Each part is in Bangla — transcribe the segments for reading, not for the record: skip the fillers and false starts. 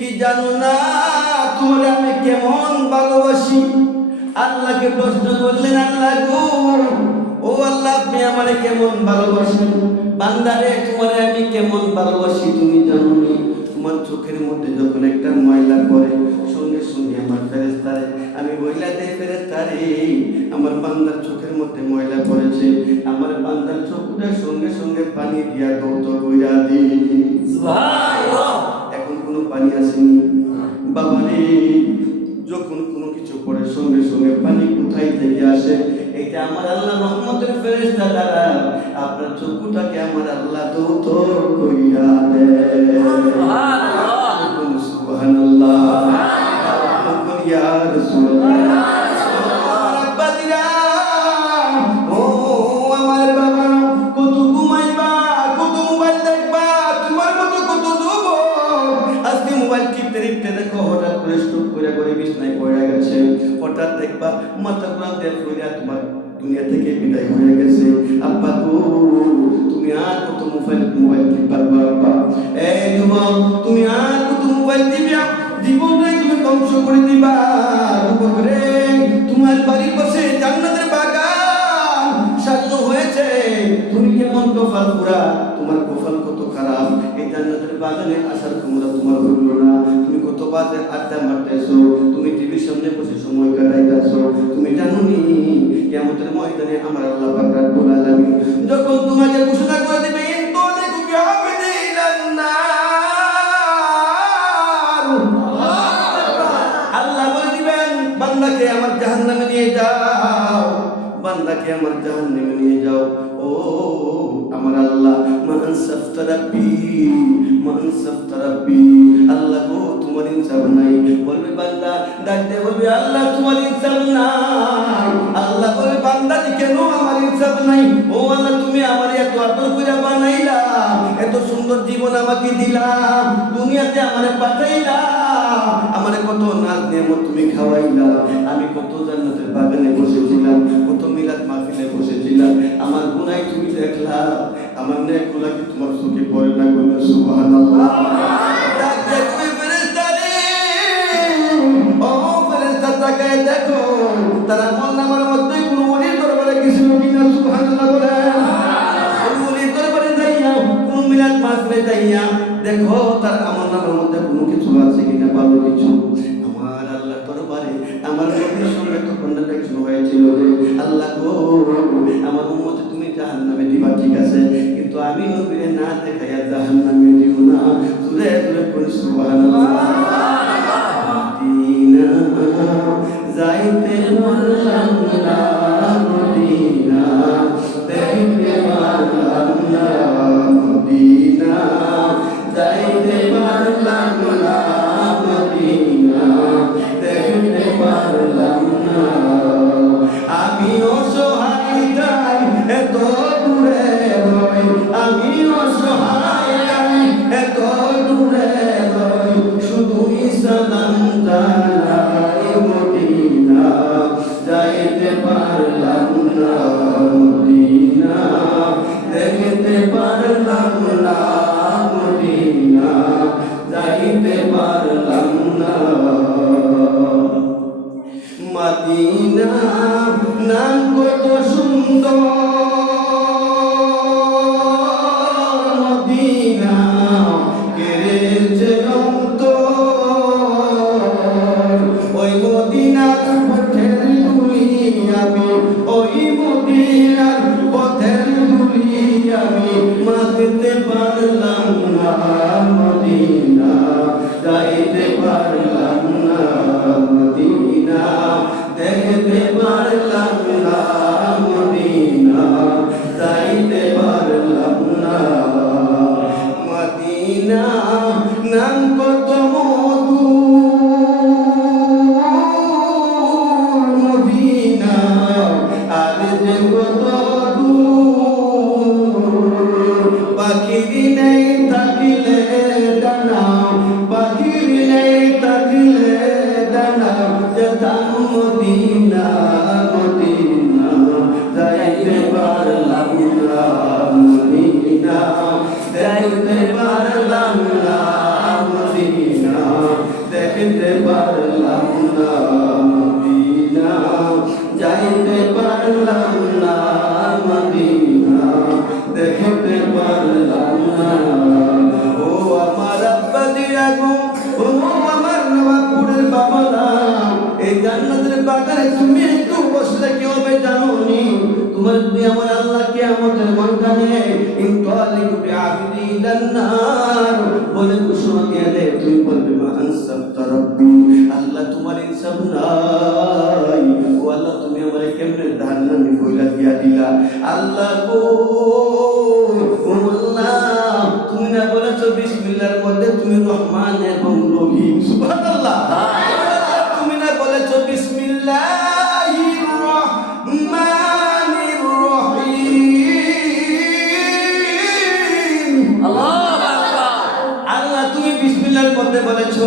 কি জানো না তোমার আমি কেমন ভালোবাসি? আল্লাহকে প্রশ্ন করলেন, আল্লাহ গো, ও আল্লাহ, আপনি আমারে কেমন ভালোবাসেন? বান্দারে তোমারে আমি কেমন ভালোবাসি তুমি জানো নি? তোমার চোখের মধ্যে যখন একটা ময়লা পড়ে, সঙ্গে সঙ্গে আমার ফেরেশতারে আমি বইলা দেই, ফেরেশতারে আমার বান্দার চোখের মধ্যে ময়লা পড়েছে, আমার বান্দার চোখের সঙ্গে সঙ্গে পানি দিয়া দৌত কইরা দিই। সুবহানাল্লাহ। এখন কোনো পানি আসেনি বাবারে, যখন কোনো কিছু পড়ে সঙ্গে সঙ্গে পানি কোথায় থেকে আসে? এটা আমার আল্লাহ রহমতের ফেরেশতা দ্বারা আপনার চক্ষুটাকে আমার আল্লাহ দৌত কইরা দেয়। সুবহানাল্লাহ, সুবহানাল্লাহ, ইয়া রাসূলুল্লাহ। ও আমার বাবা, কত ঘুমাইবা, কত মোবাইল দেখবা, তোমার মতো কত যুবক আজকে মোবাইল টিপতে টিপতে দেখো হঠাৎ করে স্ট্রোক করে বিছনায় পড়ে গেছে। হঠাৎ দেখবা মাথা ঘুরান দেন কইরা তোমার দুনিয়া থেকে বিদায় হয়ে গেছে। আব্বা গো, তুমি আর কত মোবাইল টিপবা বাবা? এই যুবক, তুমি আর কত মোবাইল টিপবা? জীবনে তুমি ধ্বংস করে দিবা। যুবক রে, তোমার বাড়ির পাশে জান্নাতের বাগান সাজানো হয়েছে, তুমি কেমন কপাল পুরা, তোমার কপাল কত খারাপ। এই জান্নাতের বাগানে আসার ক্ষমতা তোমার হইল না। তুমি কত বাজে আড্ডা মারতেছো, তুমি টিভির সামনে বসে সময় কাটাইতেছো। তুমি জানো নি কিয়ামতের ময়দানে আমার আল্লাহ পাক রব্বুল আলামিন যখন তোমাকে ঘোষণা করে দিবে, ইনতালিকু বিআবদিলান নার, আল্লাহ বলে দিবেন, বান্দাকে আমার জাহান্নামে নিয়ে যাও, বান্দাকে আমার জাহান্নামে নিয়ে যাও। ও আমার আল্লাহ, মান সাফতা রাব্বি, মান সাফতা রাব্বি, আল্লাহ গো তোমার ইনসাফ নাই। বলবে বান্দা, ডাকতে বলবে আল্লাহ তোমার ইনসাফ নাই। আল্লাহ বলবে বান্দা কেন আমার ইনসাফ নাই? ও আল্লাহ, তুমি আমার এত আদর করে বানাইলা, এত সুন্দর জীবন আমাকে দিলা, দুনিয়াতে আমারে পাঠাইলা, আমারে কত নাজ নিয়ামত তুমি খাওয়াইলা, আমি কত জান্নাতের বাগানে বসেছিলাম, কত মিলাদ মাহফিলে বসেছিলাম, আমার গুনাহ তুমি দেখলা, আমার নেকগুলা কি তোমার চোখে পড়ে না? বলে সুবহানাল্লাহ। ডাক দেখবে ফেরেশতারে, ও ফেরেশতা তাকায় দেখো তারা আমলনামার মধ্যে কোনো ওলির দরবারে কিছু কিনা। সুবহানাল্লাহ বলে ওলির দরবারে যাইয়া, কোন মিলাদ মাহফিলে যাইয়া দেখো তার আমলনামার মধ্যে কোনো কিছু আছে কিনা, ভালো কিছু। আমার আল্লাহ দরবারে আমার নবীর সঙ্গে তখন দেখছো হয়েছিল যে আল্লাহ গো, আমার উম্মত তুমি জাহান্নামে দিবা ঠিক আছে, কিন্তু আমি নবীরে না দেখাইয়া জাহান্নামে দিও না। জোরে জোরে বলি সুবহানাল্লাহ। মদিনা যাইতে পারলাম না, মদিনা দেখতে পারলাম না, মদিনা যাইতে পারলাম না, মদিনা দেখতে পারলাম না। আমি অসহায় তাই এত দূরে রই, আমি অসহায় তাই এত দূরে রই, শুধুই সালাম জানাই, মদিনা যাইতে পারলাম না, মদিনা দেখতে পারলাম না, মদিনা যাইতে পারলাম না। মদিনা নাম কত সুন্দর, মদিনা কেড়েছে অন্তর, ওই মদিনার পথের ধুলি আমি, ওই মদিনার পথের ধুলি আমি মাখতে পারলাম না, মদিনা যাইতে পারলাম না, মদিনা দেখতে পারলাম না, মদিনা পারলাম না মদিনা, যাইতে পারলাম না মদিনা, দেখতে পারলাম না। ও আমার আব্বা দিয়া গো, ও আমার নবাবপুরের বাবারা, এই জান্নাতের বাগানে তুমি একটু বসলে কি হবে জানো নি? তোমার তুমি আমার আল্লাহ কিয়ামতের ময়দানে ইনতালিক বিআবদি ইলান্নার বলে ঘোষণা দিয়ে দেয়, তুমি বলবে মা আনসাবতা রাব্বি, আল্লাহ তোমার ইনসাফ নাই। ও আল্লাহ তুমি আমারে কেমনে জাহান্নামে কইলা দিয়া দিলা। আল্লাহ গো, ও আল্লাহ তুমি না বলেছো বিসমিল্লাহর মধ্যে তুমি রহমান এবং রহিম, সুবহানাল্লাহ। তুমি না বলেছো বিসমিল্লাহির রহমানির রহিম। আল্লাহু আকবার। আল্লাহ তুমি বিসমিল্লাহর মধ্যে বলেছো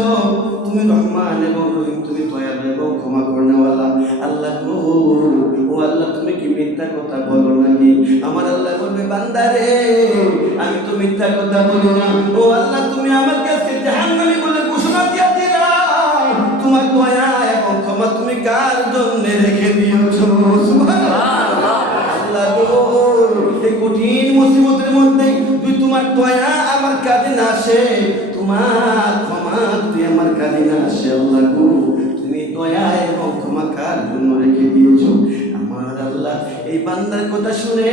তুমি রহমান এবং রহিম, তুমি দয়ালু এবং ক্ষমা করনেওয়ালা। আল্লাহ গো, ও আল্লাহ তুমি কি মিথ্যা কথা বলো নাকি? আমার আল্লাহ বলবে বান্দারে আমি তো মিথ্যা কথা বলি না। ও আল্লাহ তুমি আমার কাছে জাহান্নামী বলে ঘোষণা দিয়ে দিলা, তোমার দয়া এবং ক্ষমা তুমি কার জন্য রেখে দিয়েছো? সুবহানাল্লাহ। আল্লাহ গো, এই কঠিন মুসিবতের মধ্যে তুই তোমার দয়া আমার কাজে না আসে, তোমার ক্ষমা তুই আমার কাজে না আসে, আল্লাহ গো তুমি দয়া এবং ক্ষমা কার জন্য রেখে দিয়েছো? আমার আল্লাহ এই বান্দার কথা শুনে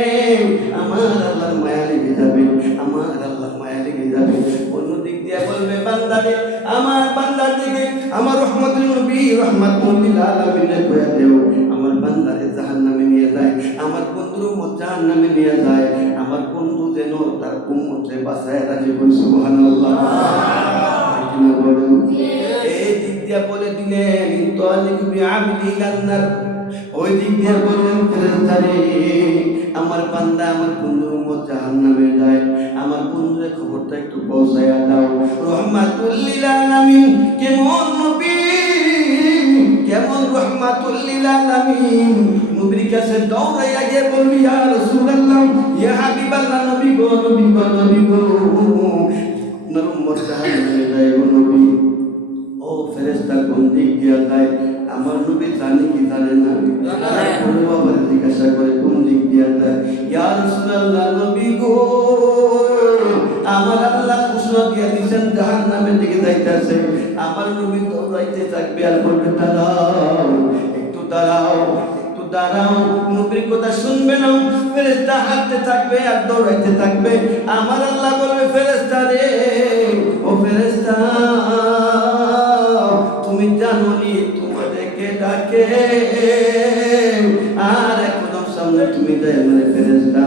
আমার আল্লাহর মায়া লেগে যাবে, আমার আল্লাহর মায়া লেগে যাবে। অন্য দিক দিয়ে বলবে বান্দারে, আমার বান্দার দিকে আমার রহমতুল নবী রহমাতুল লিল আলামিন কইয়া দেও, আমার বান্দারে জাহান্নামে নিয়ে যায়, আমার বন্ধুর উম্মত জাহান্নামে নিয়ে যায়, আমার বন্ধু যেন তার উম্মতকে বাঁচায় রাজি বল সুবহানাল্লাহ। কিনা বলেন? এই দিক দিয়ে বলে দিলেন ইনতালিক বিআবদি ইলান্নার, ওই দিক দিয়ে বললেন ফেরেশতারে আমার বান্দা আমার বন্ধুর উম্মত জাহান্নামে যায়, আমার বন্ধুর খবরটা একটু পৌঁছায়া দাও। রহমাতুল লিল আলামিন কেমন নবী, কেমন রহমাতুল লিল আলামিন, নবীর কাছে দৌড়াইয়া গিয়ে বলবি ইয়া রাসূলুল্লাহ, ইয়া হাবিবাল্লাহ, নবী গো নবী গো নবী গো, আপনার উম্মত জাহান্নামে যায় গো নবী। ও ফেরেশতা কোন দিক দিয়ে যায়? আমার নবী জানে কি জানে না? তারপরে বাবার জিজ্ঞাসা করে কোন দিক দিয়ে যায়? ইয়া রাসূলুল্লাহ নবী গো, আমার আল্লাহ ঘোষণা দিয়ে দিয়েছেন জাহান্নামের দিকে যাইতেছে। আমার নবী দৌড়াইতে থাকবে আর বলবে দাঁড়াও একটু, দাঁড়াও একটু দাঁড়াও। নবীর কথা শুনবে না, ফেরেশতা হাঁটতে থাকবে আর দৌড়াইতে থাকবে। আমার আল্লাহ বলবে ফেরেশতা রে, ও ফেরেশতা তুমি জানো নি তোমাদেরকে ডাকে, আর একদম সামনে তুমি যাই মানে ফেরেশতা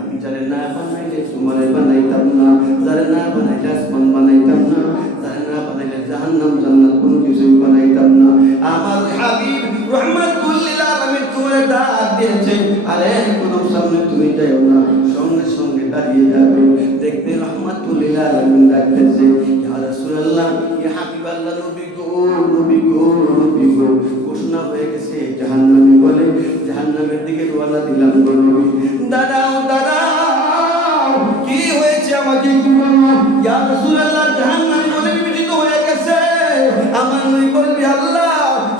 আমি যারে না বানাইলে তোমারে বানাইতাম না, যারে না বানাইলে আসমান বানাইতাম না, যারে না বানাইলে জাহান্নাম জান্নাত কোনো কিছুই বানাইতাম না। আমার হাবিব রহমাতুল লিল আলামিন তোমারে ডাক দিয়েছে, আরে একদম সামনে তুমি যাও না, সঙ্গে সঙ্গে দাঁড়িয়ে যাবে। দেখতে রহমাতুল লিল আলামিন ডাকতেছে ইয়া রাসূলুল্লাহ, ইয়া হাবিবাল্লাহ, নবী গো নবী গো নবী গো, ঘোষণা হয়ে গেছে জাহান্নামী বলে জাহান্নামের দিকে রওনা দিলাম গো নবী। দাঁড়াও দাঁড়াও, কি হয়েছে আমাকে একটু বলো। ইয়া রাসূলুল্লাহ, জাহান্নামী বলে বিজিত হয়ে গেছে। আমার নবী বলবি আল্লাহ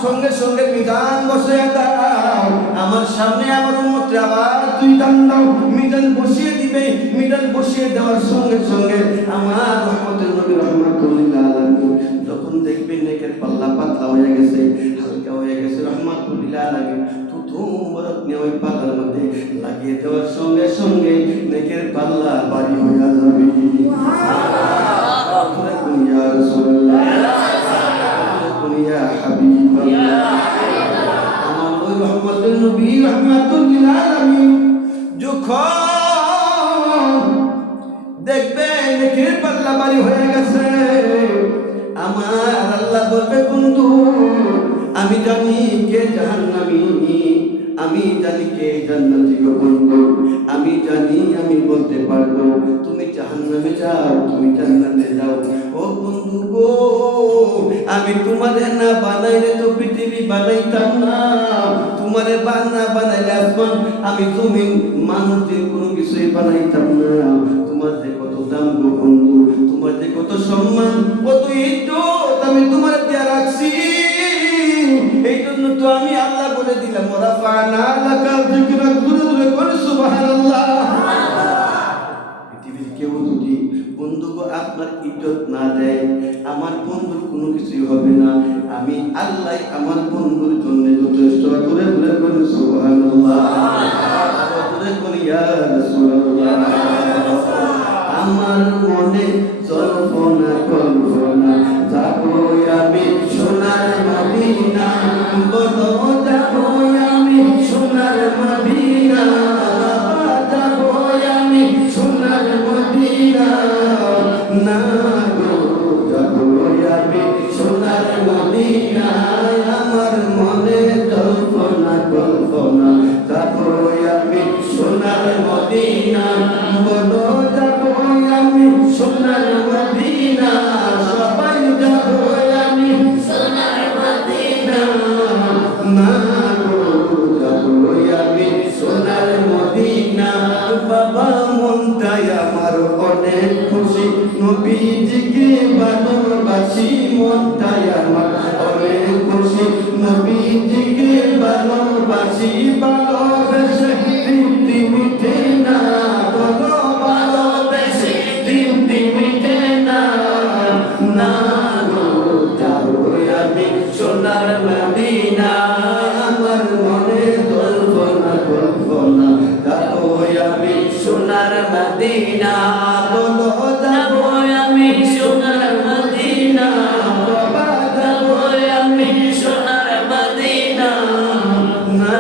সঙ্গে সঙ্গে মিজান বসিয়ে দাও, আমার সামনে আমার উম্মতরে আবার তুই টান দাও, মিজান বসিয়ে দিবে। মিজান বসিয়ে দেওয়ার সঙ্গে সঙ্গে আমার রহমতের নবী রহমাতুল লিল আলামিন যখন দেখবেন নেকের পাল্লা পাতলা হয়ে গেছে, হালকা হয়ে গেছে, রহমাতুল লিল আলামিন মুবারক নিয়ে ওই পাল্লার মধ্যে লাগিয়ে দেওয়ার সঙ্গে সঙ্গে নেকের পাল্লা ভারী হয়ে যাবে। ইয়া রাসূলুল্লাহ, ইয়া হাবিবাল্লাহ, আমার ওই রহমতের নবী রহমাতুল লিল আলামিন যখন দেখবে নেকের পাল্লা ভারী হয়ে গেছে, আমার আল্লাহ বলবে বন্ধু আমি জানি কে জাহান্নামী, আমি জানি কে জান্নাতি গো বন্ধু, আমি জানি, আমি বলতে পারবো তুমি জাহান্নামে যাও, তুমি জান্নাতে যাও। ও বন্ধু গো, আমি তোমারে না বানাইলে তো পৃথিবী বানাইতাম না, তোমারে না বানাইলে আসমান, আমি তুমি মানুষ কোনো কিছুই বানাইতাম না। তোমার যে কত দাম গো বন্ধু, তোমার যে কত সম্মান, কত ইজ্জত আমি তোমার দিয়ে রাখছি, তো আমি আল্লাহ বলে দিলাম ওরাফানা লাকা যিকরাক, জোরে জোরে করে সুবহানাল্লাহ। পৃথিবীর কেউ যদি বন্ধুকে আপনার ইজ্জত না দেয়, আমার বন্ধুর কোনো কিছুই হবে না। আমি আল্লাহ আমার বন্ধুর জন্য যথেষ্ট। জোরে জোরে করে সুবহানাল্লাহ, জোরে করে ইয়া রাসূলুল্লাহ। আমার মনে জল্পনা কল্পনা, যাবো আমি সোনার মদিনা, বলো যাবো আমি সোনার মদিনা, যাবো আমি সোনার মদিনা, না গো যাবো আমি সোনার মদিনা। আমার মনে জল্পনা কল্পনা, যাবো আমি সোনার মদিনা, বলো যাবো আমি সোনার মদিনা, সবাই যাবো আমি সোনার মদিনা, না গো যাবো আমি সোনার মদিনা। বাবা মনটাই আমার অনেক খুশি, নবীজিকে ভালোবাসি, মনটাই আমার অনেক খুশি, নবীজিকে ভালোবাসি। ভালোবেসে তৃপ্তি মিটে না, বলো ভালোবেসে তৃপ্তি মিটে না, না গো যাবো আমি সোনার মদিনা। আমার মনে কল্পনা কল্পনা, যাবো আমি সোনার মদিনা, বলো যাবো আমি সোনার মদিনা, বাবা যাবো আমি সোনার মদিনা, না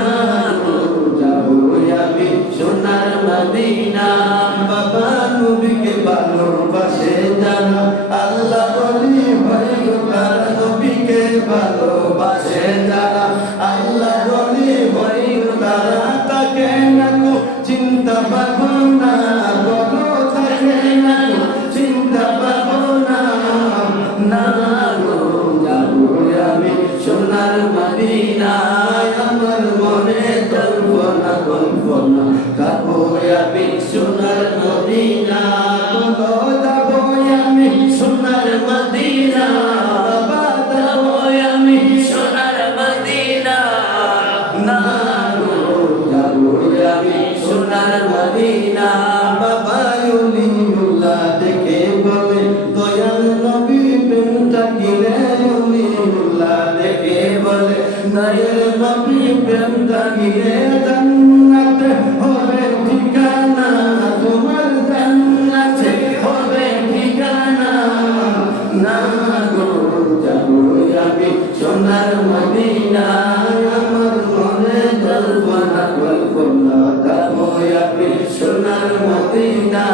গো যাবো আমি সোনার মদিনা। বাবা নবীকে ভালোবাসে যারা, আল্লাহ বলি হয় গো তারা, নবীকে ভালোবাসে যারা, আল্লাহ বলি হয় গো তারা। তাকে না তো চিন্তা পাবো না, বলো তাকে না তো চিন্তা পাবো না, না গো যাবো আমি সোনার মদিনা। আমার মনে কল্পনা কল্পনা, যাবো আমি সোনার মদিনা, বলো যাবো আমি সোনার মদিনা, বাবা যাবো আমি সোনার মদিনা, না গো যাবো আমি সোনার মদিনা। বাবা উলিউল্লাহ দেখে বলে দয়াল নবী প্রেম থাকিলে, উলিউল্লাহ দেখে বলে দয়াল নবী প্রেম থাকিলে, জান্নাতে হবে ঠিকানা, তোমার জান্নাতে হবে ঠিকানা, না গো যাবো আমি সোনার মদিনা। আমার মনে কল্পনা কল্পনা, যাবো আমি সোনার মদিনা,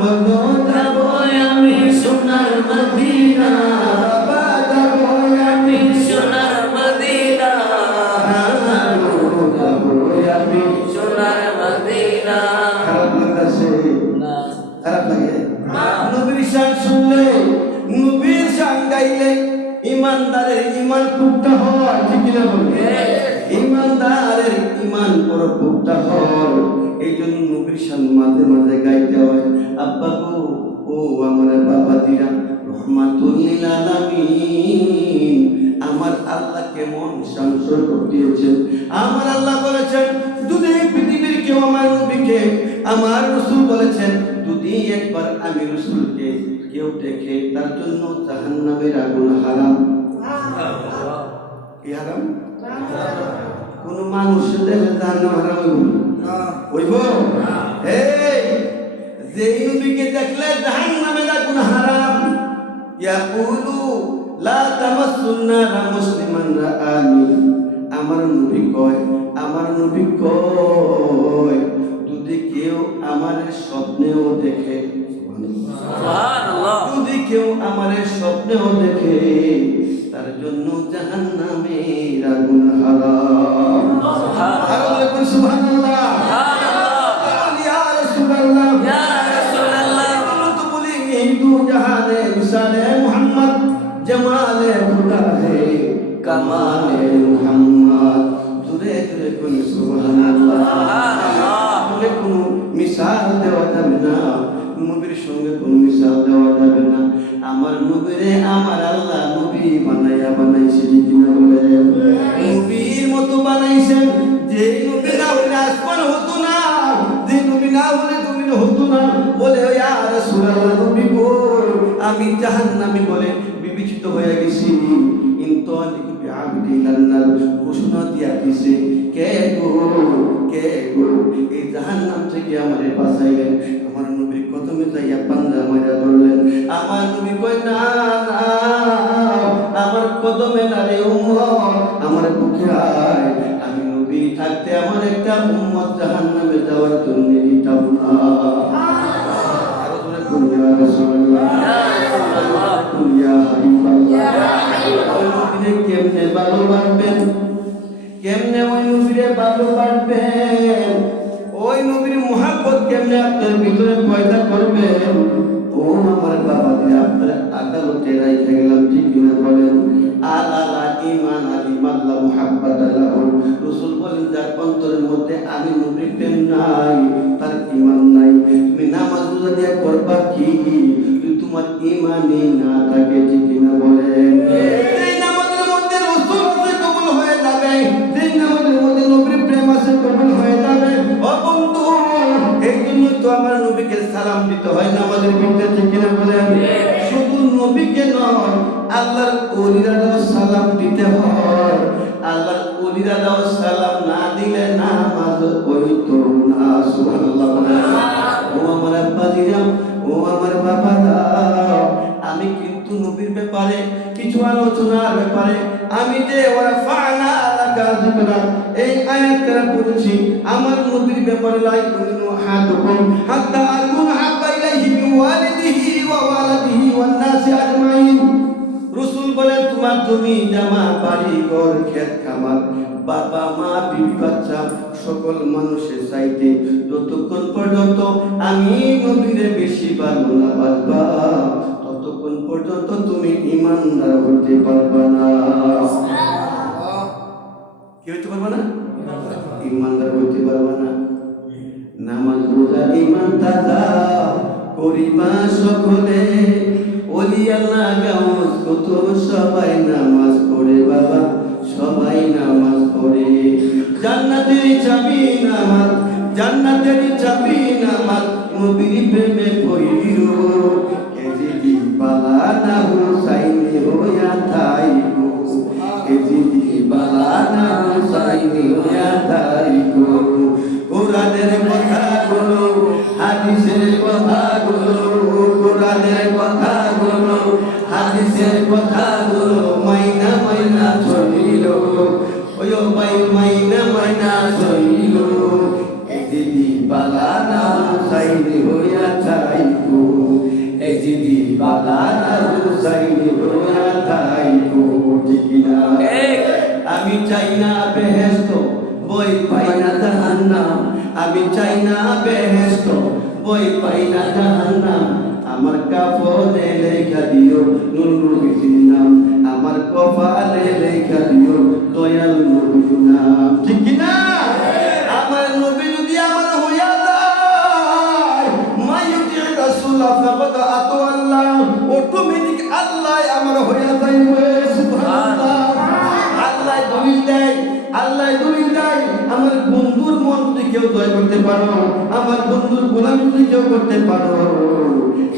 বলো যাবো আমি সোনার মদিনা, বাবা যাবো আমি সোনার মদিনা, যাবো আমি সোনার মদিনা। খারাপ লাগছে না? খারাপ লাগে? নবীর শান শুনলে, নবীর শান গাইলে ইমানদারের ইমান পুক্তা হয়, ঠিক না বলবে? ইমানদারের ইমান বড় পুক্তা হয়। এই জন্য নবীর শান মাঝে মাঝে গাইতে হয়। আব্বা গো, ও আমার বাবা দিরা, রহমাতুল লিল আলামিন, আমার আল্লাহ কেমন শান দিয়েছেন। আমার আল্লাহ বলেছেন যদি পৃথিবীর কেউ আমার নবীকে, আমার রাসূল বলেছেন যদি একবার আমি রাসূলকে কেউ দেখে, তার জন্য জাহান্নামের আগুন হারাম। কি হারাম? কোন মানুষ দেখলে জাহান্নাম হারাম হইব? এই যে নবীকে দেখলে জাহান্নামের আগুন হারাম। ইয়াকুলু লা তামাসসুন্না মুসলিমান রাআনি, আমার নবী কয়, আমার নবী কয় যদি কেউ আমার স্বপ্নেও দেখে, সুবহানাল্লাহ, যদি কেউ আমার স্বপ্নেও দেখে, তার জন্য জাহান্নামের আগুন হারাম। সুবহানাল্লাহ, সুবহানাল্লাহ, ইয়া রাসূলুল্লাহ, ইয়া রাসূলুল্লাহ। তো বলি হিন্দু জাহানে মিসালে মুহাম্মদ, জমালে খুদা হে কমালে মুহাম্মদ। জোরে জোরে কোন সুবহানাল্লাহ, বলে কোন মিসাল দেওয়া যাবে না, নবীর সঙ্গে কোন মিসাল দেওয়া যাবে না। আমার নবীরে আমার আল্লাহ নবী বানাইছে, ঠিক না বলে? নবীর জাহান্নামী বলে বিবেচিত হয়ে গেছি। ইনতালিকু বিআবদি ইলান্নার ঘোষণা দিয়া দিছে, কে গো এই জাহান্নাম থেকে আমারে বাঁচাইবেন। আমার নবীর কদমে যাইয়া পাঞ্জা মাইরা ধরলেন। আমার নবী কয়, না না, আমার কদমে না রে উম্মত, আমার বুকে আয়। আমি নবী থাকতে আমার একটা উম্মত জাহান্নামে যাওয়ার জন্য দিতাম না। আরো জোরে বলুন ইয়া রাসূলুল্লাহ, ইয়া হাবিবাল্লাহ। ওই নবীরে কেমনে ভালোবাসবেন, কেমনে ওই নবীরে ভালোবাসবেন, ওই নবীর মুহাব্বত কেমনে আপনার ভিতরে পয়দা করবেন। ও আমার বাবাজি, আপনার আদালতে রাইখা গেলাম, ঠিক কিনা বলেন? আলা ঈমান আলিমাল্লাহ মুহাব্বাতাল্লাহ। রাসূল বলেন, যার অন্তরের মধ্যে আমি নবীর প্রেম নাই, তার ঈমান নাই। তুমি নামাজ রোজা দিয়ে করবা কি যদি তোমার ঈমানই না থাকে, ঠিক কিনা বলেন? এই নামাজের মধ্যে রাসূল আছে, কবুল হয়ে যাবে। এই নামাজের মধ্যে নবীর প্রেম আছে, কবুল হয়ে যাবে। ও বন্ধু, এই জন্য তো আমার নবীকে সালাম দিতে হয় নামাজের ভিতরে, ঠিক কিনা বলেন? শুধু নবীকে নয়, আল্লাহর ওলিরাও সালাম দিতে হয়। আল্লাহর ওলিরাও সালাম না দিলে নামাজ হইতো না। সুবহানাল্লাহ। ও আমার আব্বাজিরা, ও আমার বাবারা, আমি কিন্তু নবীর ব্যাপারে কিছু আলোচনার ব্যাপারে আমি যে ওয়ারাফা'না আলাকা যিকরা এই আয়াতটা পড়েছি, আমার নবীর ব্যাপারে লা ইউমিনু আহাদুকুম হাত্তা আকুনা হাব্বা ইলাইহি মিন ওয়ালিদিহি ওয়া ওয়ালাদিহি ওয়ান নাসি আজমাইন। রাসূল বলেন, তোমার জমি জামা বাড়ি ঘর ক্ষেত খামার বাবা মা বিবি বাচ্চা সকল মানুষের চাইতে যতক্ষণ পর্যন্ত আমি নবীরে বেশি ভালো না বাসবা, ততক্ষণ পর্যন্ত তুমি ঈমানদার হতে পারবা না। কি হতে পারবা না? ঈমানদার হতে পারবা না। নামাজ রোজা ঈমান তাজা করিবা সকলে, ওলি আল্লাহ গাউস কত সবাই নামাজ পড়ে বাবা, সবাই নামাজ পড়ে। জান্নাতের চাবি নামাজ, জান্নাতের চাবি নামাজ, নবীর প্রেমে পড়িও। এ যদি বালা না হুসাইনি হইয়া থাইকো, এ যদি বালা না হুসাইনি হইয়া থাইকো। কোরআনের কথাগুলো, হাদিসের কথাগুলো, কোরআনের কথাগুলো, হাদিসের কথাগুলো মাইনা মাইনা চলিল, ওই ভাই মাইনা মাইনা চলিল। এদিদি বালানা হুসাইনি হইয়া থাইকো, এদিদি বালানা হুসাইনি হইয়া থাইকো, ঠিক না? আমি চাই না বেহেশত, বই পাই না জাহান্নাম। আমি চাই না বেহেশত, বই পাই না জাহান্নাম। আমার কাফনে লেখা দিও নূর নবীর নাম, আমার কপালে লেখা দিও দয়াল নবীর নাম, ঠিক কি না? আমার নবী যদি আমার হইয়া যায়, মাইয়ুতি রাসূলুল্লাহ ফাকাদ আতু আল্লাহ, অটোমেটিক আল্লাহ আমার হইয়া যাইবে। সুবহানাল্লাহ। আল্লাহ দলিল দেয়, আল্লাহ দলিল দেয়, আমার বন্ধুর মন যদি কেউ জয় করতে পারো, আমার বন্ধুর গোলামি যদি কেউ করতে পারো,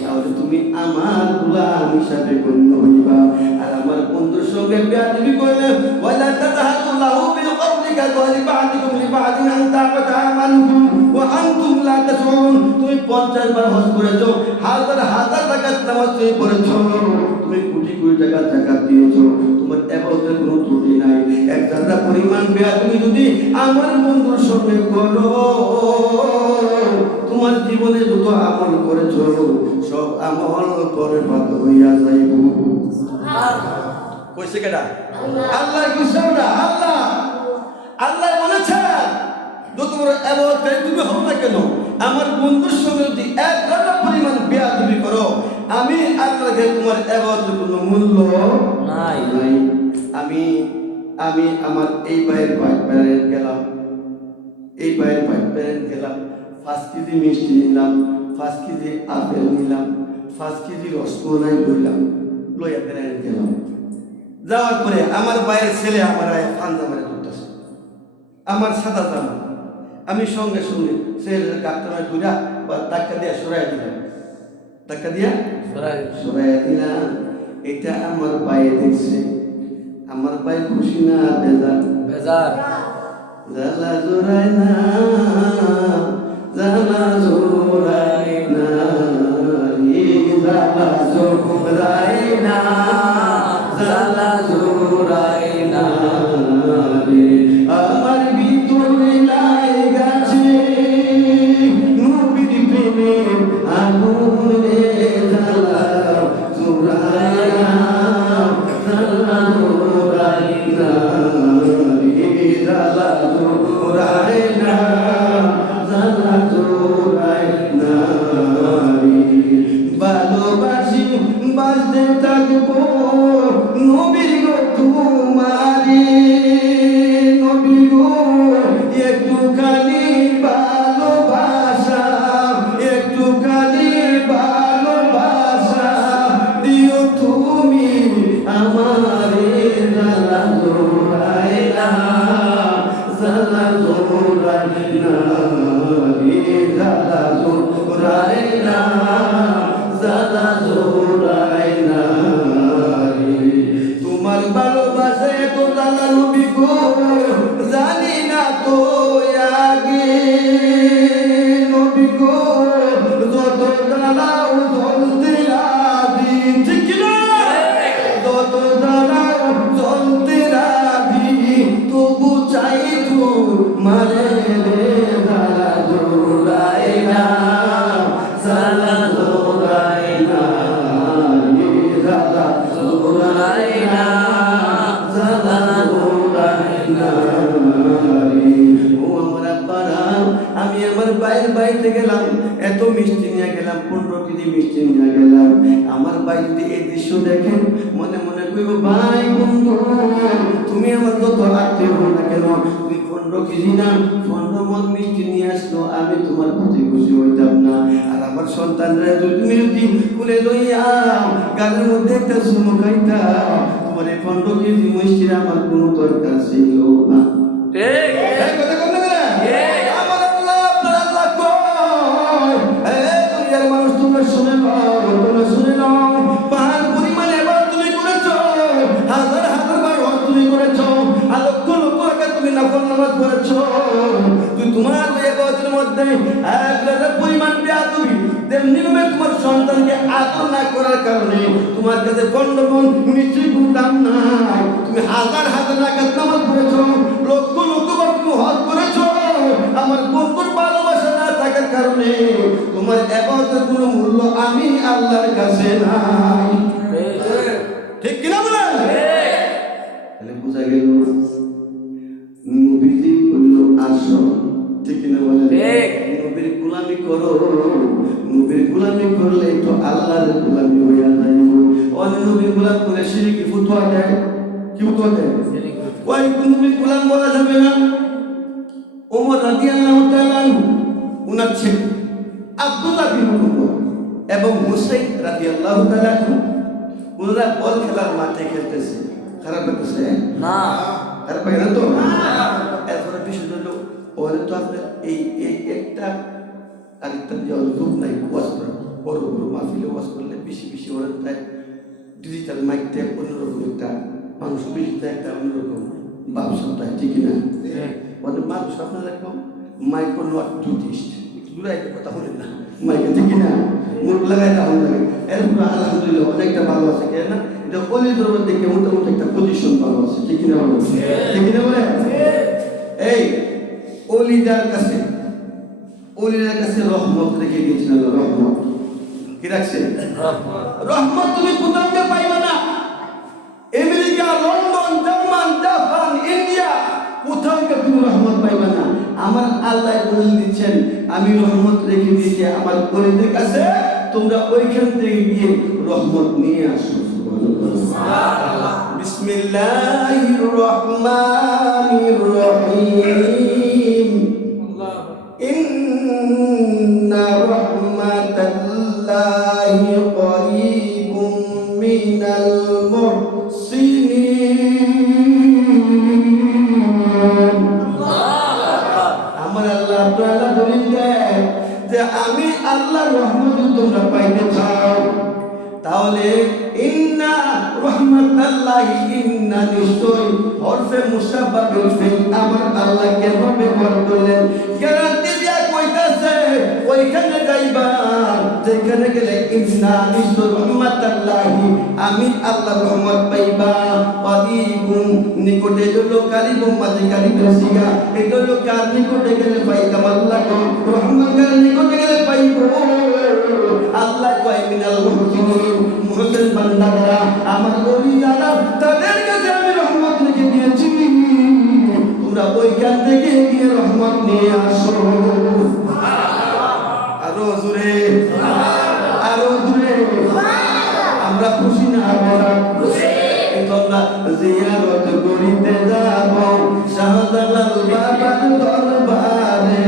তাহলে তুমি আমার গোলাম হিসাবে গণ্য হইবা। আর আমার বন্ধুর সঙ্গে বেয়াদবি করলে, ওয়ালা তাযহাদু লাহু বিল কওলিকা ওয়ালি বা'দিকুম লিবা'দিন আন তা'বাদা আমানুকুম ওয়া আনতুম লা তাশউরুন। তুমি 50 বার হজ করেছো, হাজার হাজার টাকা নামাজ তুমি পড়েছো, তুমি কোটি কোটি টাকা যাকাত দিয়েছো, তোমার ইবাদতের কোনো ত্রুটি নাই। এক জায়গা পরিমাণ বেয়াদবি যদি আমার বন্ধুর সঙ্গে করো, তোমার জীবনে যত আমল করেছো সব আমল পরে বাদ হইয়া যাইব। কইছে কেডা? আল্লাহ কইছে না? আল্লাহ আল্লাহ বলেছে, যত বড় ইবাদত করে তুমি হও না কেন, আমার বন্ধুর সঙ্গে যদি এক ঘন্টা পরিমাণ বেয়াদবি করো, আমি আল্লাহকে তোমার ইবাদতের কোনো মূল্য নাই। আমি আমার এই ভাইয়ের বাইরে গেলাম, এই ভাইয়ের বাইরে গেলাম, 5 কেজি মিষ্টি নিলাম, 5 কেজি আপেল নিলাম, 5 কেজি রসমালাই লইলাম, লইয়া বেড়ায় গেলাম। যাওয়ার পরে আমার ভাইয়ের ছেলে আমার ফান্দা মারে ধরতেছে, আমার সাদা জামা। আমি সঙ্গে সঙ্গে ছেলের গাছটা ধুরা বা ধাক্কা দিয়ে সরাই দিলাম, ধাক্কা দিয়া সরাইয়া দিলাম। এটা আমার পায়ে দেখছে, আমার পায়ে খুশি না বেজার? জালা জোড়ায় না, জালা জোড়ায় না, জালা জোড়ায় না, জালা জোড়ায় না রে। আমার ভিতরে লাগাছে নবীর প্রেমের আগুন রে, জালা জোড়ায় না, জালা জোড়ায় না রে, জালা জোড়ায় না, জালা জোড়ায় না রে। ভালোবাসি বাঁচতে থাকবো নবীর গো তোমারি, নবী গো একটুখানি ভালোবাসা, একটুখানি ভালোবাসা দিও তুমি আমারে, জালা জোড়ায় না, জালা জোড়ায় না রে, জালা জোড়ায় না, জালা জোড়ায় না রে। তোমার ভালোবাসা এত জালা নবী গো, জানি না তো আগে নবী গো, যত জ্বালাও জ্বলতে রাজি, ঠিক কিনা? যত জ্বালাও জ্বলতে রাজি, তবু চাই তোমারে রে, জালা জোড়ায় না, জালা জোড়ায় না রে, জালা জোড়ায় না, জালা জোড়ায় না রে। ও আমার আব্বারা, আমি আমার বাইরের বাড়িতে গেলাম, এত মিষ্টি নিয়ে গেলাম, 15 কেজি মিষ্টি নিয়ে গেলাম। আমার ভাই যদি এই দৃশ্য দেখেন, মনে মনে কইব, ভাই বন্ধু তুমি আমার কত আত্মীয় হো না কেন, তুমি 15 কেজি না 15 মন মিষ্টি নিয়ে আসলো, আমি তোমার প্রতি খুশি হইতাম না? আর আমার সন্তানরা তুমি যদি কুলে লইয়া গালের মধ্যে একটা চুমু খাইতাম, তোমার এই 15 কেজি মিষ্টির আমার কোনো দরকার ছিল না। কথা বলতে আমার আল্লাহ, আপনার আল্লাহ কয়, দুনিয়ার মানুষ তোমরা শুনে নাও, তোমরা শুনে নাও, পাহাড় পরিমাণে এবার তুমি করেছো, হাজার হাজার বার হজ তুমি করেছো, আর লক্ষ লক্ষ টাকা তুমি নফল নামাজ পড়েছো, তুই তোমার এবাদতের মধ্যে এক হাজার পরিমাণ বেয়াদবি, তেমনি ভাবে তোমার সন্তানকে আদর না করার কারণে তোমার কাছে 15 মণ মিষ্টির কোনো দাম নাই। তুমি হাজার হাজার রাকাত নামাজ পড়েছো, লক্ষ লক্ষ বার তুমি হজ করেছো, আমার বন্ধুর ভালোবাসা না থাকার কারণে তোমার ইবাদতের কোনো মূল্য আমি আল্লাহর কাছে নাই। ঠিক কিনা বলেন? তাহলে বোঝা গেল নবীজি বলল আসো, ঠিক কিনা বলেন? নবীর গোলামি করো, নবীর গোলামি করলে তো আল্লাহর গোলামি হইয়া যাইব। অনেক নবীর গোলাম করে শিরকি ফতোয়া দেয়, কি ফতোয়া দেয়? ওই নবীর গোলাম বলা যাবে না। ওমর রাদিয়াল্লাহু তাআলা উনার ছেলে আব্দুল্লাহ বিন ওমর এবং হুসাইন রাদিয়াল্লাহু তাআলা ওনারা বল খেলার মাঠে খেলতেছে, খারাপ লাগতেছে না? খারাপ লাগে না তো? এরপরে বিষয় হলো ওরা তো আপনার এই একটা আরেকটা যুগ নাই, ওয়াজ করা বড় বড় মাহফিলে ওয়াজ করলে বেশি বেশি ওরা তাই ডিজিটাল মাইক দেয়, অন্যরকম একটা মানুষ বেশি দেয়, একটা অন্যরকম ব্যবসাটা, ঠিক না? মানে মানুষ আপনার এরকম মাইক্রো নট জুটিস্ট, দূরে একটা কথা বলেন না মাইকে, ঠিক না? মুখ লাগাই তখন লাগে। এরপর আলহামদুলিল্লাহ অনেকটা ভালো আছে, কেন না? এটা অলি দরবার দেখে মোটামুটি একটা পজিশন ভালো আছে, ঠিক না বলে? ঠিক না বলে? এই অলিদার কাছে, অলিদার কাছে রহমত রেখে গিয়েছেন আল্লাহ। রহমত কি রাখছে? রহমত তুমি কোথাও পাইবা না। America, London, German, Japan, India, কোথাও তুমি রহমত পাইবা না। আমার আল্লাহ বলে দিচ্ছেন, আমি রহমত রেখে দিয়েছি আমার ওলিদের কাছে, তোমরা ওইখান থেকে গিয়ে রহমত নিয়ে আসো। সুবহানাল্লাহ। বিসমিল্লাহির রহমানির রহিম। ইন্না রাহমাতাল্লাহি করিবুম মিনাল মুহসিনিন। আমার আল্লাহ আপনারা বলেন যে আমি আল্লাহর রহমত তোমরা পাইতে চাও, হরফে মুশাব্বাহুল ফিল আমার আল্লাহ কেমনে করলেন গ্যারান্টি দিয়া কইতাছে ওইখানে যাইবা যেখানে গেলে ইন্না নিশুর রহমাতাল্লাহি আমি আল্লাহর রহমত পাইবা করিবুম নিকটে হলো কারিবুম মাঝে কারিবের সিগা এগুলো কার নিকটে গেলে পাইতাম আল্লাহ রহমতের নিকটে গেলে পাইব আল্লাহ কয় মিনাল মুহসিনিন মুহসিন বান্দারা আমার ওলিয়ারা তাদের কাছে আমি রহমত রেখে দিয়েছি তোমরা ওইখান থেকে গিয়ে রহমত নিয়ে আসো আরো জোরে আরো জোরে আমরা খুশি না আমরা খুশি তোমরা জিয়ারত করিতে যাব শাহজালাল বাবার দরবারে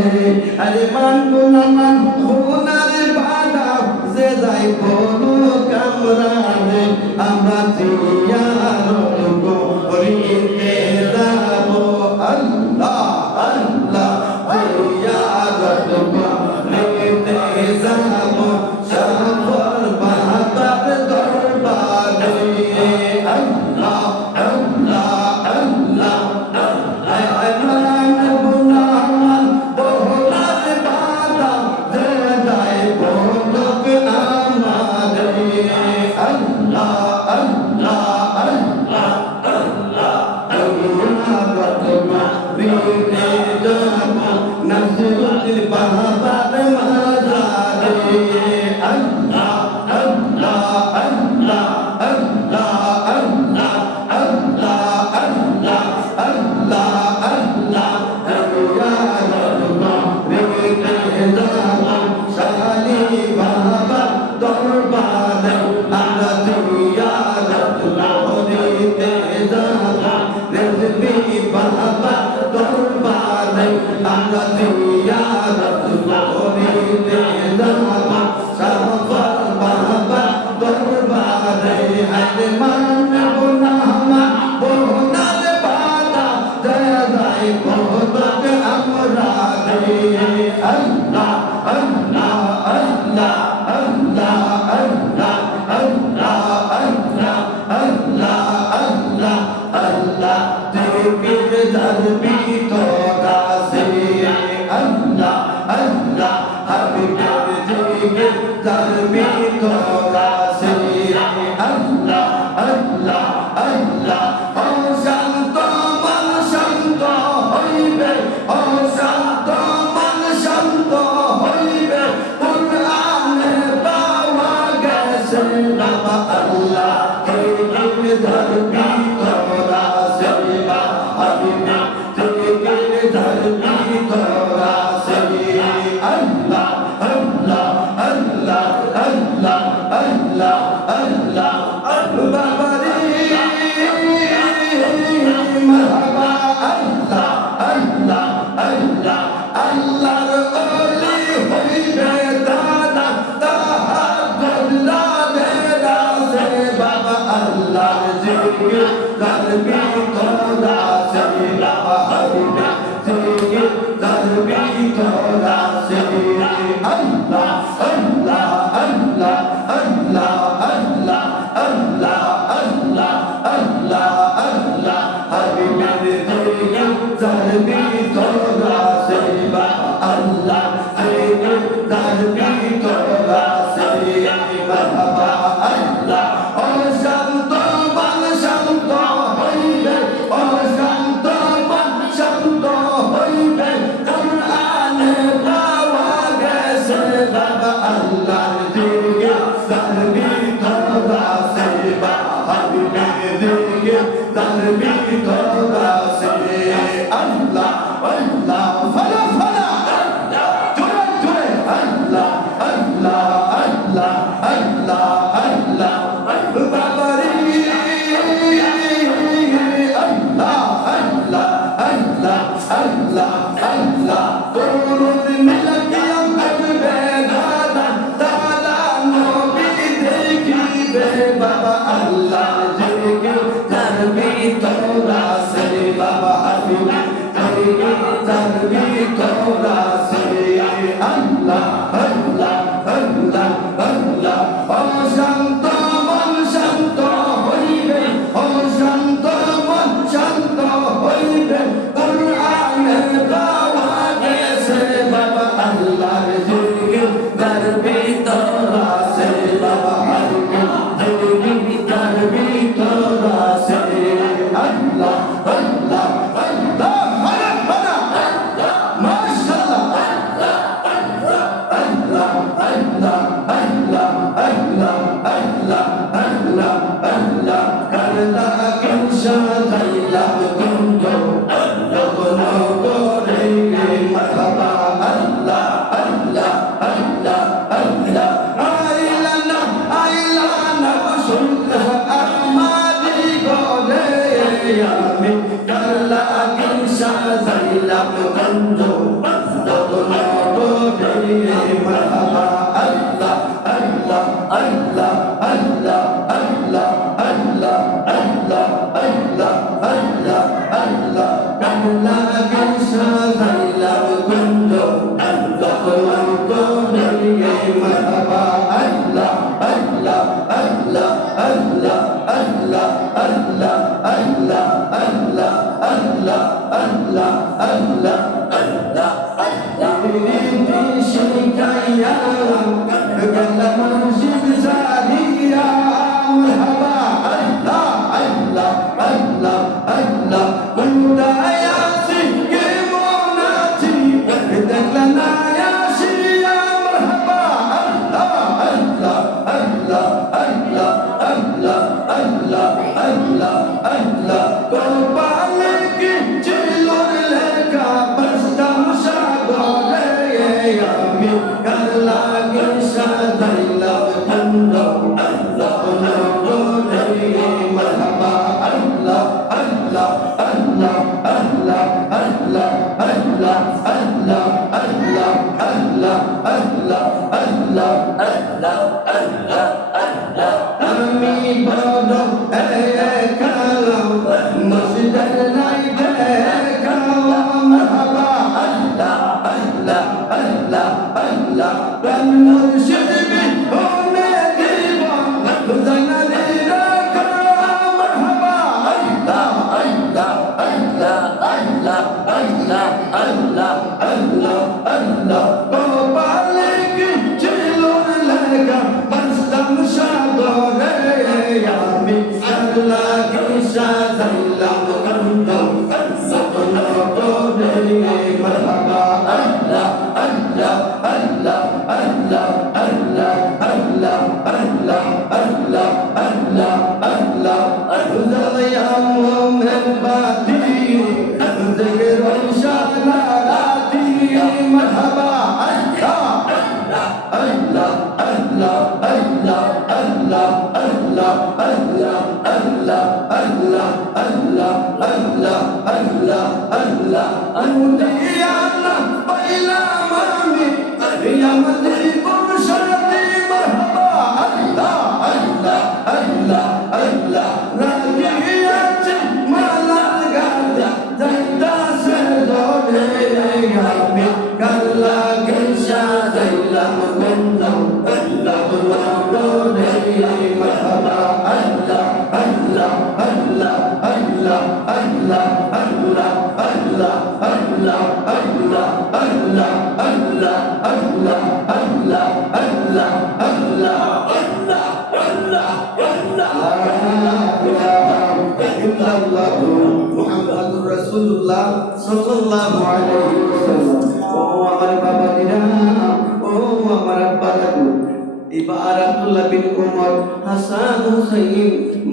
আরে মানবো না মানবো না রে বাবা যে যাই বলো কামরারে আমরা জিয়ারত করিতে যাব আল্লাহ আল্লাহ জিয়ারত করিতে যাব শাহজালাল বাবার দরবারে আল্লাহ আল্লাহ আল্লাহ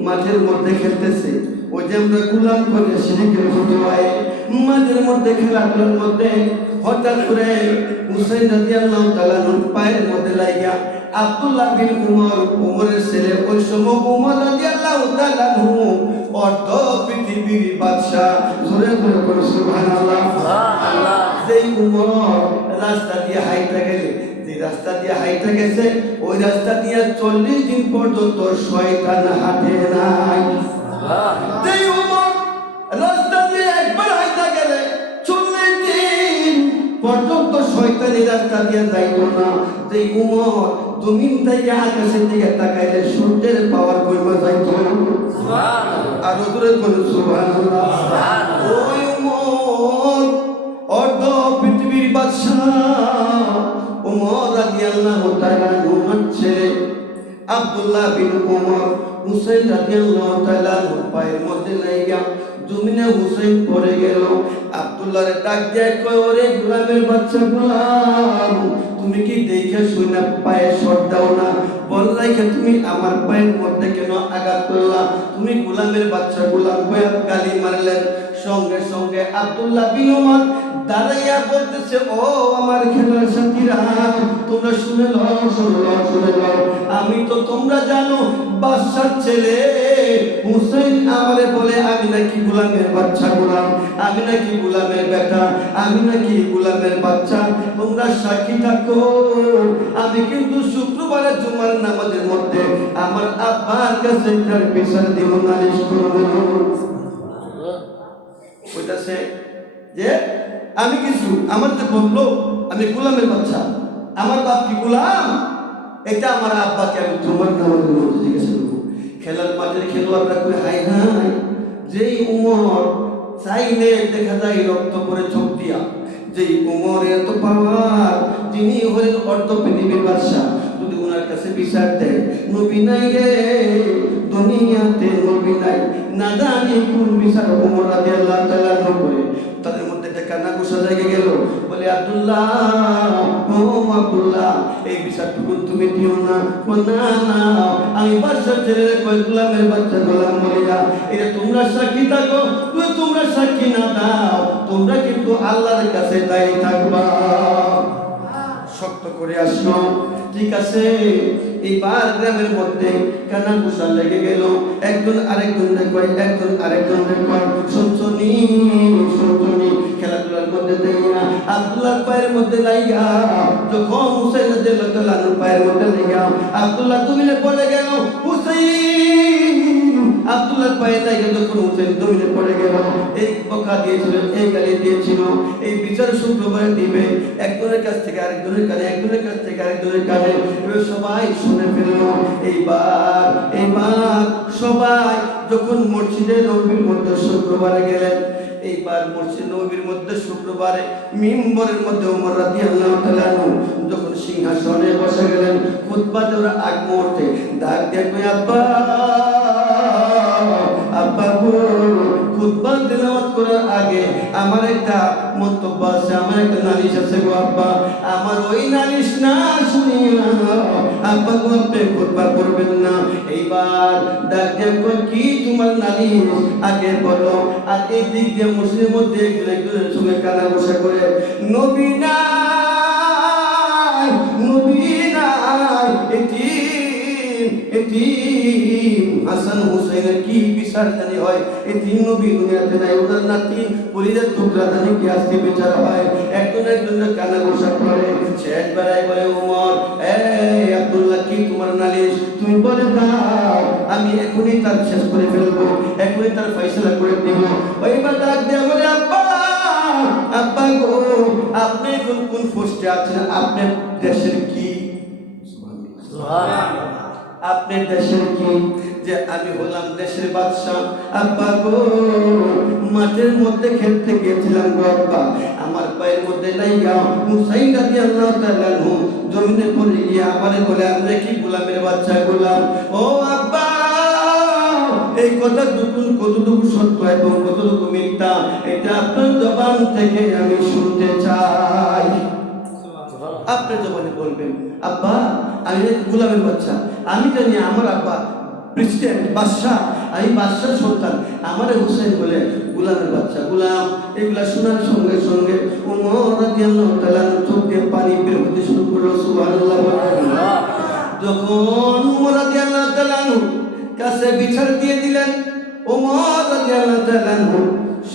মাঠের মধ্যে খেলতেছে, ওই যে আমরা গুলাম করে শিরিকের মধ্যে হয় মাঠের মধ্যে খেলাধুলার মধ্যে হঠাৎ করে হুসাইন রাদিয়াল্লাহু তাআলা পায়ের মধ্যে লাগিয়া আব্দুল্লাহ বিন উমরের ছেলে ওই সময় উমর রাদিয়াল্লাহু তাআলা অর্ধ পৃথিবীর বাদশা, জোরে জোরে করে সুবহানাল্লাহ। যেই উমর রাস্তা দিয়ে হাইটা গেলে, যে রাস্তা দিয়ে হাইটা গেছে ওই রাস্তা দিয়ে 40 দিন পর্যন্ত শয়তান হাঁটে নাই। যেই উমর রাস্তা দিয়ে একবার হাইটা গেলে 40 দিন পর্যন্ত শয়তানি রাস্তা দিয়ে যাইত না। যেই উমর জমিন থেকে আকাশের দিকে তাকাইলে সূর্যের পাওয়ার কইমা যাইত। আর ওদের কোন সুবহানাল্লাহ। ওই উমর অর্ধ পৃথিবীর বাদশা উমর রাদিয়াল্লাহু তাআলা নুমাচ্ছে আব্দুল্লাহ বিন উমর হুসাইন রাদিয়াল্লাহু তাআলা পায়ের মধ্যে লাইগা জমিনে হুসাইন পড়ে গেল। আব্দুল্লাহর ডাক দিয়ে কয়, ওরে গোলামের বাচ্চা গোলাম, তুমি কি দেখে শুনে পায়ে শট দাও না? বললাই তুমি আমার পায়ের মধ্যে কেন আঘাত করলা? তুমি গোলামের বাচ্চা গোলাম কয়ে গালি মারলেন। সঙ্গে সঙ্গে আব্দুল্লাহ বিন ওমর দাঁড়াইয়া বলতেছে, ও আমার খেলার সাথীরা, তোমরা শুনে লও, শুনে লও, আমি তো তোমরা জানো বাদশার ছেলে হুসাইন আমারে বলে আমি নাকি গোলামের বাচ্চা গোলাম, আমি নাকি গোলামের বেটা, আমি নাকি গোলামের বাচ্চা। তোমরা সাক্ষী থাকো, আমি কিন্তু শুক্রবারে জুমার নামাজের মধ্যে আমার আব্বার কাছে তার বিচার দিব, নালিশ করব। ওইটাছে যে আমি কিছু আমার যে বললো আমি গোলামের বাচ্চা, আমার বাপ কি গোলাম, এটা আমার আব্বাকে আমি জুমার নামাজের মধ্যে জিজ্ঞাসা করবো। খেলার মাঠের খেলোয়াড়রা কই, হাই হাই, যেই উমর চাইলে দেখা যায় রক্ত করে চোখ দিয়া, যেই উমরের এত পাওয়ার, যিনি হলেন অর্ধ পৃথিবীর বাদশা, যদি ওনার কাছে বিচার দেয়, নবী নাই রে দুনিয়াতে, নবী নাই, না জানি কোন বিচার উমর রাদিয়াল্লাহু তাআলা করে। তাদের মধ্যে একটা কান্না ঘোষা লেগে গেল, বলে আব্দুল্লাহ, ও আব্দুল্লাহ, এই বিচারটুকু তুমি দিও না। না না, আমি বাদশার ছেলে কয় গোলামের বাচ্চা গোলাম বলিয়া, এটা তোমরা সাক্ষী থাকো, তোমরা সাক্ষী না দাও, তোমরা কিন্তু আল্লাহর কাছে দায়ী থাকবা। শক্ত করে আসলো, ঠিক আছে। এইবার গ্রামের মধ্যে কানা ঘোষা লেগে গেল, একজন আরেকজন কয়, একজন আরেকজন কয়, শুনছনি শুনছনি। খেলাধুলার মধ্যে দেখিয়া আব্দুল্লাহর পায়ের মধ্যে লাইগা, যখন হুসাইন রাদিয়াল্লাহু তাআলা পায়ের মধ্যে লাইগা আব্দুল্লাহ জমিনে পড়ে গেল। হুসাইন আব্দুল্লাহর পায়ে লাইগা যখন হুসাইন জমিনে পড়ে গেল, এই বকা দিয়েছিল, এই গালি দিয়েছিল, এই বিচার শুক্রবারে দিবে, একজনের কাছ থেকে আরেকজনের কানে, একজনের কাছ থেকে আরেকজনের কানে, সবাই শুনে ফেললো। এইবার সবাই যখন মসজিদে নববীর মধ্যে শুক্রবারে গেলেন, এইবার মসজিদ নববীর মধ্যে শুক্রবারে মিম্বরের মধ্যে ওমর রাদিয়াল্লাহু তাআলা যখন সিংহাসনে বসে গেলেন, খুতবা দেওয়ার আগ মুহূর্তে ডাক দিয়ে কই, আব্বা আব্বা গো, খুতবা তেলাওয়াত করার আগে আমার একটা মন্তব্য আছে, আমার একটা নালিশ আছে গো আব্বা, আমার ওই নালিশ না শুনিয়া আব্বা গো আপনি খুতবা করবেন না। এইবার ডাক দিয়ে কই, কি তোমার নালিশ আগে বলো। আর এই দিক দিয়ে মুসলিম মধ্যে একজনের সঙ্গে কানা বসা করে, নবী নাই, নবী নাই, এতিম হাসান হুসাইনের কি বিচার জানি হয়, এতিম নবী দুনিয়াতে নাই, ওনার নাতি পরিদের টুকরা জানি কি আজকে বিচার হয়। একজনের কানা বসা করে, শেষ বেলায় বলে, ওমর এই আব্দুল্লাহ, কি তোমার নালিশ, তুমি বলে দাও, আমি এখনই তার শেষ করে ফেলবো, এখনই তার ফয়সালা করে দেব। ওইবার ডাক দিয়ে বলে, আব্বা আব্বা গো, আপনি এখন কোন পোস্টে আছেন, আপনার দেশের কি, আপনার দেশের কি? যে আমি হলাম দেশের বাদশা। আব্বা গো, মাঠের মধ্যে খেলতে গিয়েছিলাম গো আব্বা, আমার পায়ের মধ্যে লাইগা হুসাইন রাদিয়াল্লাহু তাআলা জমিনে পড়ে গিয়ে আমারে বলে, আমরা কি গোলামের বাচ্চা গোলাম? ও আব্বা, এই কথা কতটুকু সত্য এবং কতটুকু মিথ্যা, এটা আপনার জবান থেকে আমি শুনতে চাই। আপনার জবানে বলবেন, আব্বা আমি গোলামের বাচ্চা, আমি জানি আমার আব্বা প্রেসিডেন্ট, বাদশাহ, আমি বাদশার সন্তান, আমার হুসাইন বলে গোলামের বাচ্চা গোলাম। এগুলা শোনার সঙ্গে সঙ্গে ওমর রাদিয়াল্লাহু তাআলা চোখে পানি বের হতে শুরু করলো, সুবহানাল্লাহ। যখন ওমর রাদিয়াল্লাহু তাআলা কাছে বিচার দিয়ে দিলেন, ওমর রাদিয়াল্লাহু তাআলা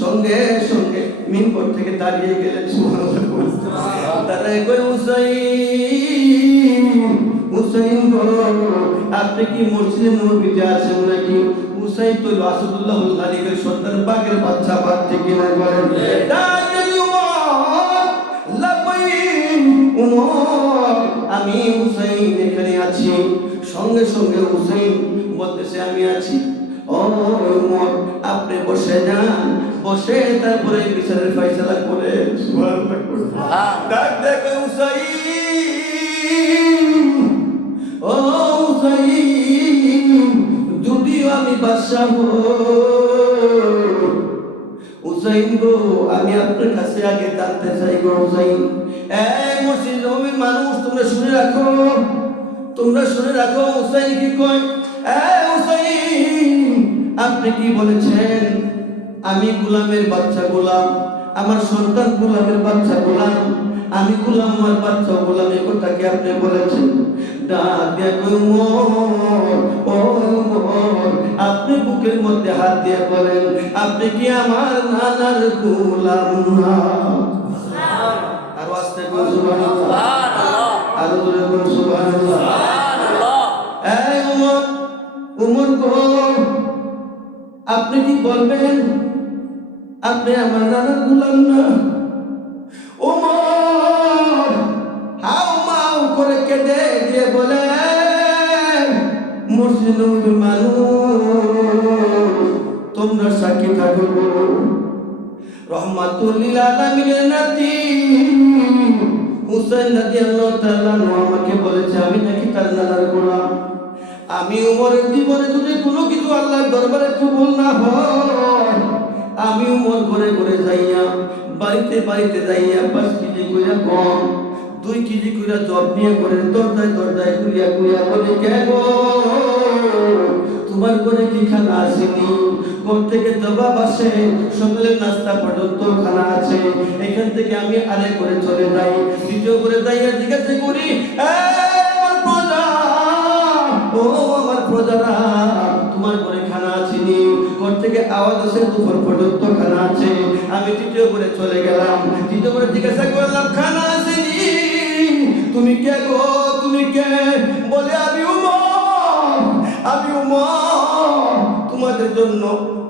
সঙ্গে সঙ্গে মিম্বর থেকে দাঁড়িয়ে গেলেন, সুবহানাল্লাহ। দাঁড়ায় কই, হুসাইন হুসাইন গো, আপনি কি মসজিদে নববীতে আছেন নাকি? হুসাইন তো আসাদুল্লাহুল গালিবের সন্তান, বাঘের বাচ্চা, বাদ থেকে না বলেন, আমি হুসাইন এখানে আছি। সঙ্গে সঙ্গে হুসাইন বলতেছে, আমি আছি। ও ওমর, আপনি বসে যান, বসে তারপরে বিচারের ফয়সালা করে। ডাক দেখে হুসাইন, ও হুসাইন, যদিও আমি বাদশা হুসাইন গো, আমি আপনার কাছে আগে জানতে চাই গো হুসাইন। এই মসজিদ নববীর মানুষ, তোমরা শুনে রাখো, তোমরা শুনে রাখো হুসাইন কি কয়। এই হুসাইন, আপনি কি বলেছেন? আমি গোলামের বাচ্চা গোলাম, আমার সন্তান গোলামের বাচ্চা গোলাম, আমি গোলাম, আমার বাচ্চা গোলাম, এই কথাকে আপনি বলেছেন। ডাক দিয়ে কই উমর, ও উমর, আপনি বুকের মধ্যে হাত দিয়ে বলেন, আপনি কি আমার নানার গোলাম না? আরো আস্তে বল সুবহানাল্লাহ, আরো জোরে বল সুবহানাল্লাহ। এই উমর, উমর গো, আপনি কি বলবেন আপনি আমার নানার গোলাম না? ওমর হাউ মাউ করে কেঁদে দিয়ে বলে, মসজিদ নববীর মানুষ, তোমরা সাক্ষী থাকো, রহমাতুল লিল আলামিনের নাতি হুসাইন রাদিয়াল্লাহু তাআলা আমাকে বলেছে আমি নাকি তার নানার গোলাম। আমি উমরের জীবনে যদি কোনো কিছু আল্লাহর দরবারে কবুল না হয়, আমি উমর ঘরে ঘরে যাইয়া, বাড়িতে বাড়িতে যাইয়া 5 কেজি কইরা গম, 2 কেজি কইরা জব নিয়ে করে দরজায় দরজায় ঘুরিয়া ঘুরিয়া বলে, কে গো তোমার ঘরে কি খানা আসেনি? ঘর থেকে জবাব আসে, সকালের নাস্তা পর্যন্ত খানা আছে। এখান থেকে আমি আরেক করে চলে যাই, দ্বিতীয় করে যাইয়া জিজ্ঞাসা করি, আমার প্রজা, ও আমার প্রজারা, তোমার ঘরে খানা আসেনি? ঘর থেকে আওয়াজ আসে, দুপুর পর্যন্ত খানা আছে। আমি তৃতীয় করে চলে গেলাম, তৃতীয় করে জিজ্ঞাসা করলাম, খানা আসেনি? তুমি কে গো, তুমি কে? বলে, আমি উমর, আমি উমর, তোমাদের জন্য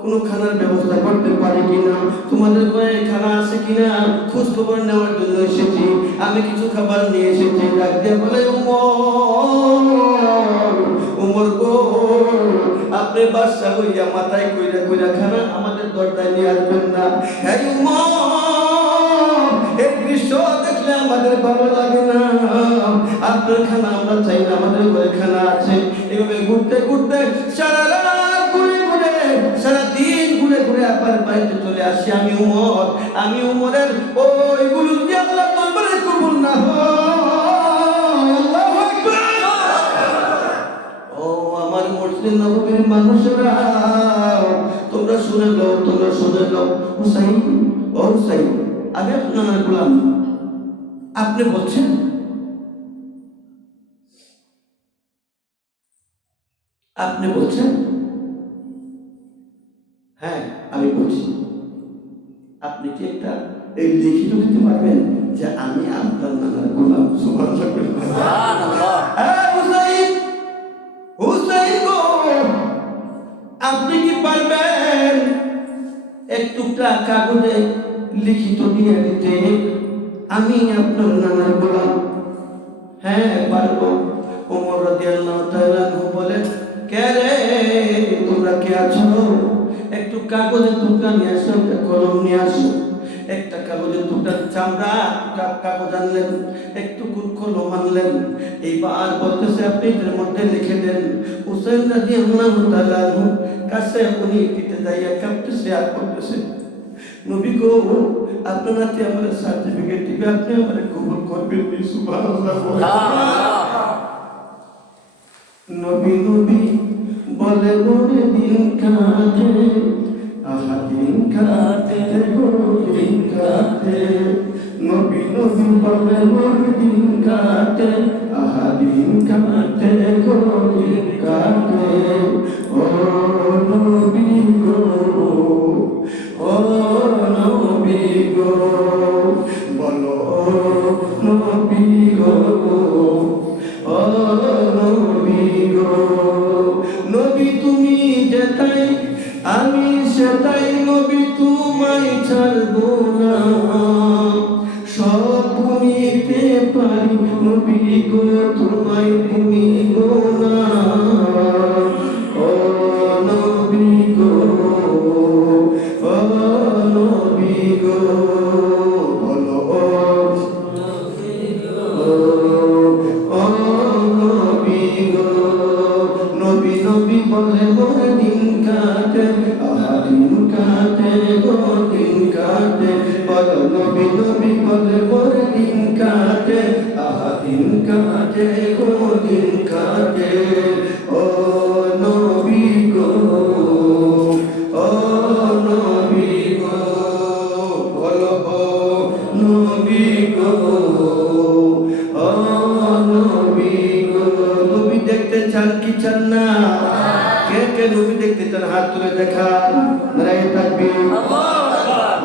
কোনো খানার ব্যবস্থা করতে পারি কিনা, তোমাদের ঘরে খানা আছে কিনা খোঁজ খবর নেওয়ার জন্য এসেছি, আমি কিছু খাবার নিয়ে এসেছি। ডাক দিয়ে বলে, উমর, উমর গো, আপনি বাদশা হইয়া মাথায় কইরা কইরা খানা আমাদের দরজায় নিয়ে আসবেন না। হ্যাঁ উমর, এই দৃশ্য দেখলে আমাদের ভালো লাগে না, আপনার খানা আমরা চাই না, আমাদের ঘরে খানা আছে। এভাবে ঘুরতে ঘুরতে সারা রাত ঘুরে ঘুরে, সারা দিন ঘুরে ঘুরে আবার বাড়িতে চলে আসি। আমি উমর, আমি উমরের ওইগুলো যদি আল্লাহ দরবারে কবুল না হয়, আল্লাহু আকবার। ও আমার মসজিদ নববীর মানুষেরা, তোমরা শুনে নাও, তোমরা শুনে নাও। হুসাইন, ও হুসাইন, আমি আপনার গোলাম, আপনি বলছেন আপনি বলছেন? হ্যাঁ আমি বলছি। আপনি কি একটা এই লিখিত দিতে পারবেন যে আমি আপনার নানার গোলাম? সুবহানাল্লাহ। হুসাইন, হুসাইন গো, আপনি কি পারবেন একটুটা কাগজে লিখিত দিয়ে দিতে আমি আপনার নানার গোলাম? হ্যাঁ পারবো। ওমর রাদিয়াল্লাহু তাআলা বলেন, কে রে, তোমরা কে আছো? একটু কাগজের টুকরা নিয়ে আসো, একটা কলম নিয়ে আসো। একটা কাগজের টুকরা চামড়া কাগজ আনলেন, একটু কলম আনলেন। এইবার বলতেছে, আপনি এর মধ্যে লিখে দেন। হুসাইন রাদিয়াল্লাহু তাআলা কাছে উনি পিঠে যাইয়া কাঁপতেছে আর বলতেছে, নবী গো, আপনার হাতে আমার সার্টিফিকেট দিবে, আপনি আমার কবুল করবেন। সুবহানাল্লাহ। নবী নবী বলে মোরে দিন কাটে, আহা দিন কাটে গো দিন কাটে। নবী নবী বলে মোরে দিন কাটে, আহা দিন কাটে গো দিন কাটে। ও নবী গো, ও নবী গো, বলো নবী গো, ও নবী গো। নবী তুমি যেটাই আমি সেটাই, নবী তোমায় ছাড়বো না, সব ভুলিতে পারি নবী গো, তোমায় ভুলিব না। ও নবী গো, ও নবী গো, বলো নবী গো, ও নবী গো। নবী নবী বলে মোর দিন কাটে, আহা দিন কাটে গো দিন চান না? কে কে নবী দেখতে চান হাত তুলে দেখান। নারায়ে তাকবীর,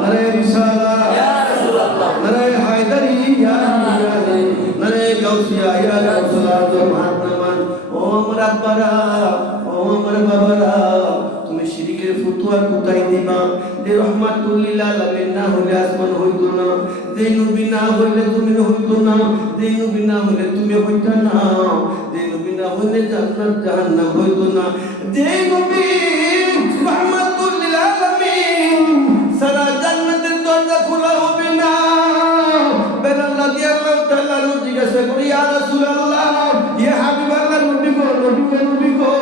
নারায়ে রিসালাত, নারায়ে হায়দারি, নারায়ে গাউসিয়া, ইয়া গাউসুল আজম। হাত নামান। ও আমার আব্বারা, ও আমার বাবারা, তুমি শিরকের ফতোয়া কোথায় দিবা? যে রহমাতুল লিল আলামিন না হলে আসমান হইতো না, যে নবী না হইলে তুমি হইতো না, যে নবী না হইলে তুমি হইতা না, যে নবী না হইলে জান্নাত জাহান্নাম হইতো না, যে নবী রহমাতুল লিল আলামিন সারা জান্নাতের দরজা খোলা হবে না। বেলাল রাদিয়াল্লাহু তাআলা জিজ্ঞাসা করি, ইয়া রাসূলুল্লাহ, ইয়া হাবিবাল্লাহ, নবী গো, নবী গো,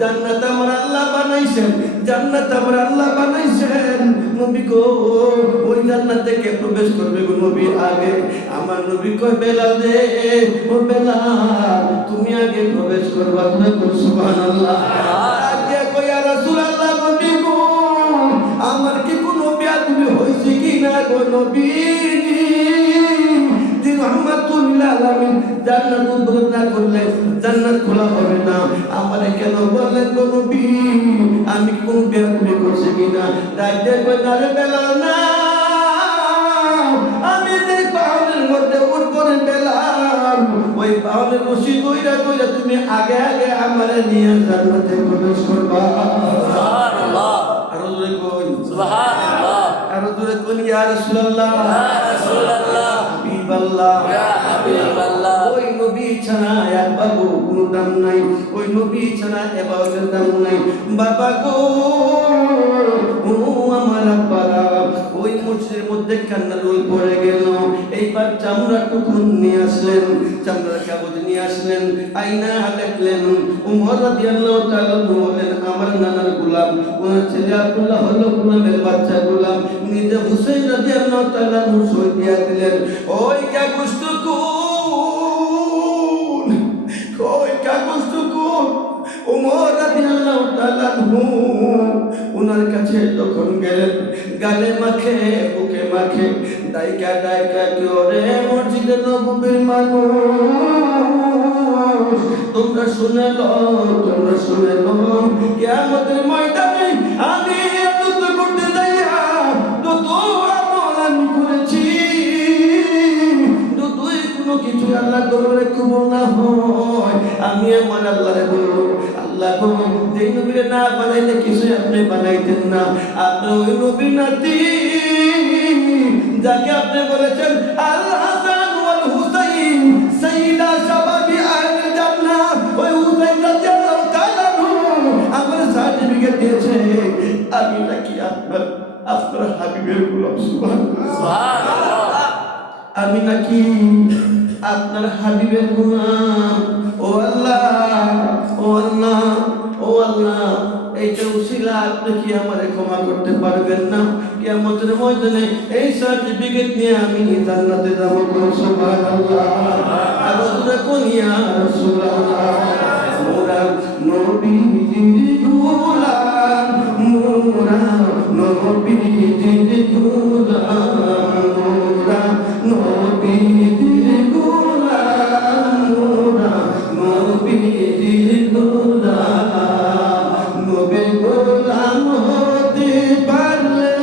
জান্নাত আমার আল্লাহ বানাইছেন, জান্নাত আমার আল্লাহ বানাইছেন, নবী গো, ওই জান্নাতে কে প্রবেশ করবে গো নবী? আগে আমার নবী কয়, বেলাল রে, ও বেলাল, তুমি আগে প্রবেশ করবা। সুবহানাল্লাহ। আগে কয়, ইয়া রাসূলুল্লাহ, নবী গো, আমার কি কোনো বেয়াদবি হইছে কি না গো নবী? যে রহমাতুল লিল আলামিন জান্নাত উদ্বোধন না করলে জান্নাত খোলা হবে না, আমারে কেন বললেন গো নবী? আমি কোন বেয়াদবি করছি কিনা? ডাক্তার কই, না রে বেলাল, না, আমি যে পাহাড়ের মধ্যে উঠবরে বেলাল, ওই পাহাড়ের রশি কইরা কইরা তুমি আগে আগে আমারে নিয়ে জান্নাতে প্রবেশ করবা। সুবহানাল্লাহ। আর জোরে কই সুবহানাল্লাহ। আর জোরে কই, ইয়া রাসূলুল্লাহ, ইয়া রাসূলুল্লাহ, হাবিবাল্লাহ, ইয়া হাবিবাল্লাহ। ওই নবী ছাড়া এক বাবু কোনো দাম নাই, ওই নবী ছাড়া এবারের দাম নাই। বাবা গো, ও আমার আব্বারা, ওই মসজিদের মধ্যে কান্নার রোল পড়ে গেল। এইবার চামড়া টুকুন নিয়ে আসলেন, চামড়ার কাগজ নিয়ে আসলেন, আয়না দেখলেন। উমর রাদিয়াল্লাহু তাআলা বললেন, আমার নানার গোলাম, ওনার ছেলে আব্দুল্লাহ হলো গোলামের বাচ্চা গোলাম, নিজে হুসাইন রাদিয়াল্লাহু তাআলা শহীদ দিয়া দিলেন। ওই কাগজটুকু, ওই কাগজটুকু উমর রাদিয়াল্লাহু তাআলা ওনার কাছে যখন গেলেন, গালে মাখে, বুকে মাখে, দাইকা দাইকা করে, মসজিদে নববীর মানুষ, তোমরা শুনে লো, তোমরা শুনে লো, কিয়ামতের ময়দানে আমি এত করতে যাইয়া যত আমল আমি করেছি, যতই কোনো কিছু আল্লাহ দরবারে কবুল না হয়, আমি আমার আল্লাহরে বলবো, আল্লাহ গো, যে নবীরে না বানাইলে কিছু আপনি বানাইতেন না, আপনি ওই নবীর নাতি যাকে আপনি বলেছেন আল হাসান ওয়াল হুসাইন সাইয়্যিদা শাবাবি আহলিল জান্নাহ, ওই হুসাইন রাদিয়াল্লাহু তাআলা আমার সার্টিফিকেট দিয়েছে, আমি নাকি আপনার হাবিবের গোলাম। সুবহানাল্লাহ। আমি নাকি আপনার হাবিবের গোলাম। ও আল্লাহ, ও আল্লাহ, ও আল্লাহ, এইটা উসিলা আপনি কি আমারে ক্ষমা করতে পারবেন না? কিয়ামতের ময়দানে এই সার্টিফিকেট নিয়ে আমি জান্নাতে যাব। সুবহানাল্লাহ। আর ওরা কোন ইয়া রাসূলুল্লাহ, মোরা নবীজির গোলাম, মোরা নবীজির গোলাম, মোরা নবীজির গোলাম, মোরা নবীজির গোলাম। নবী গোলাম হতে পারলে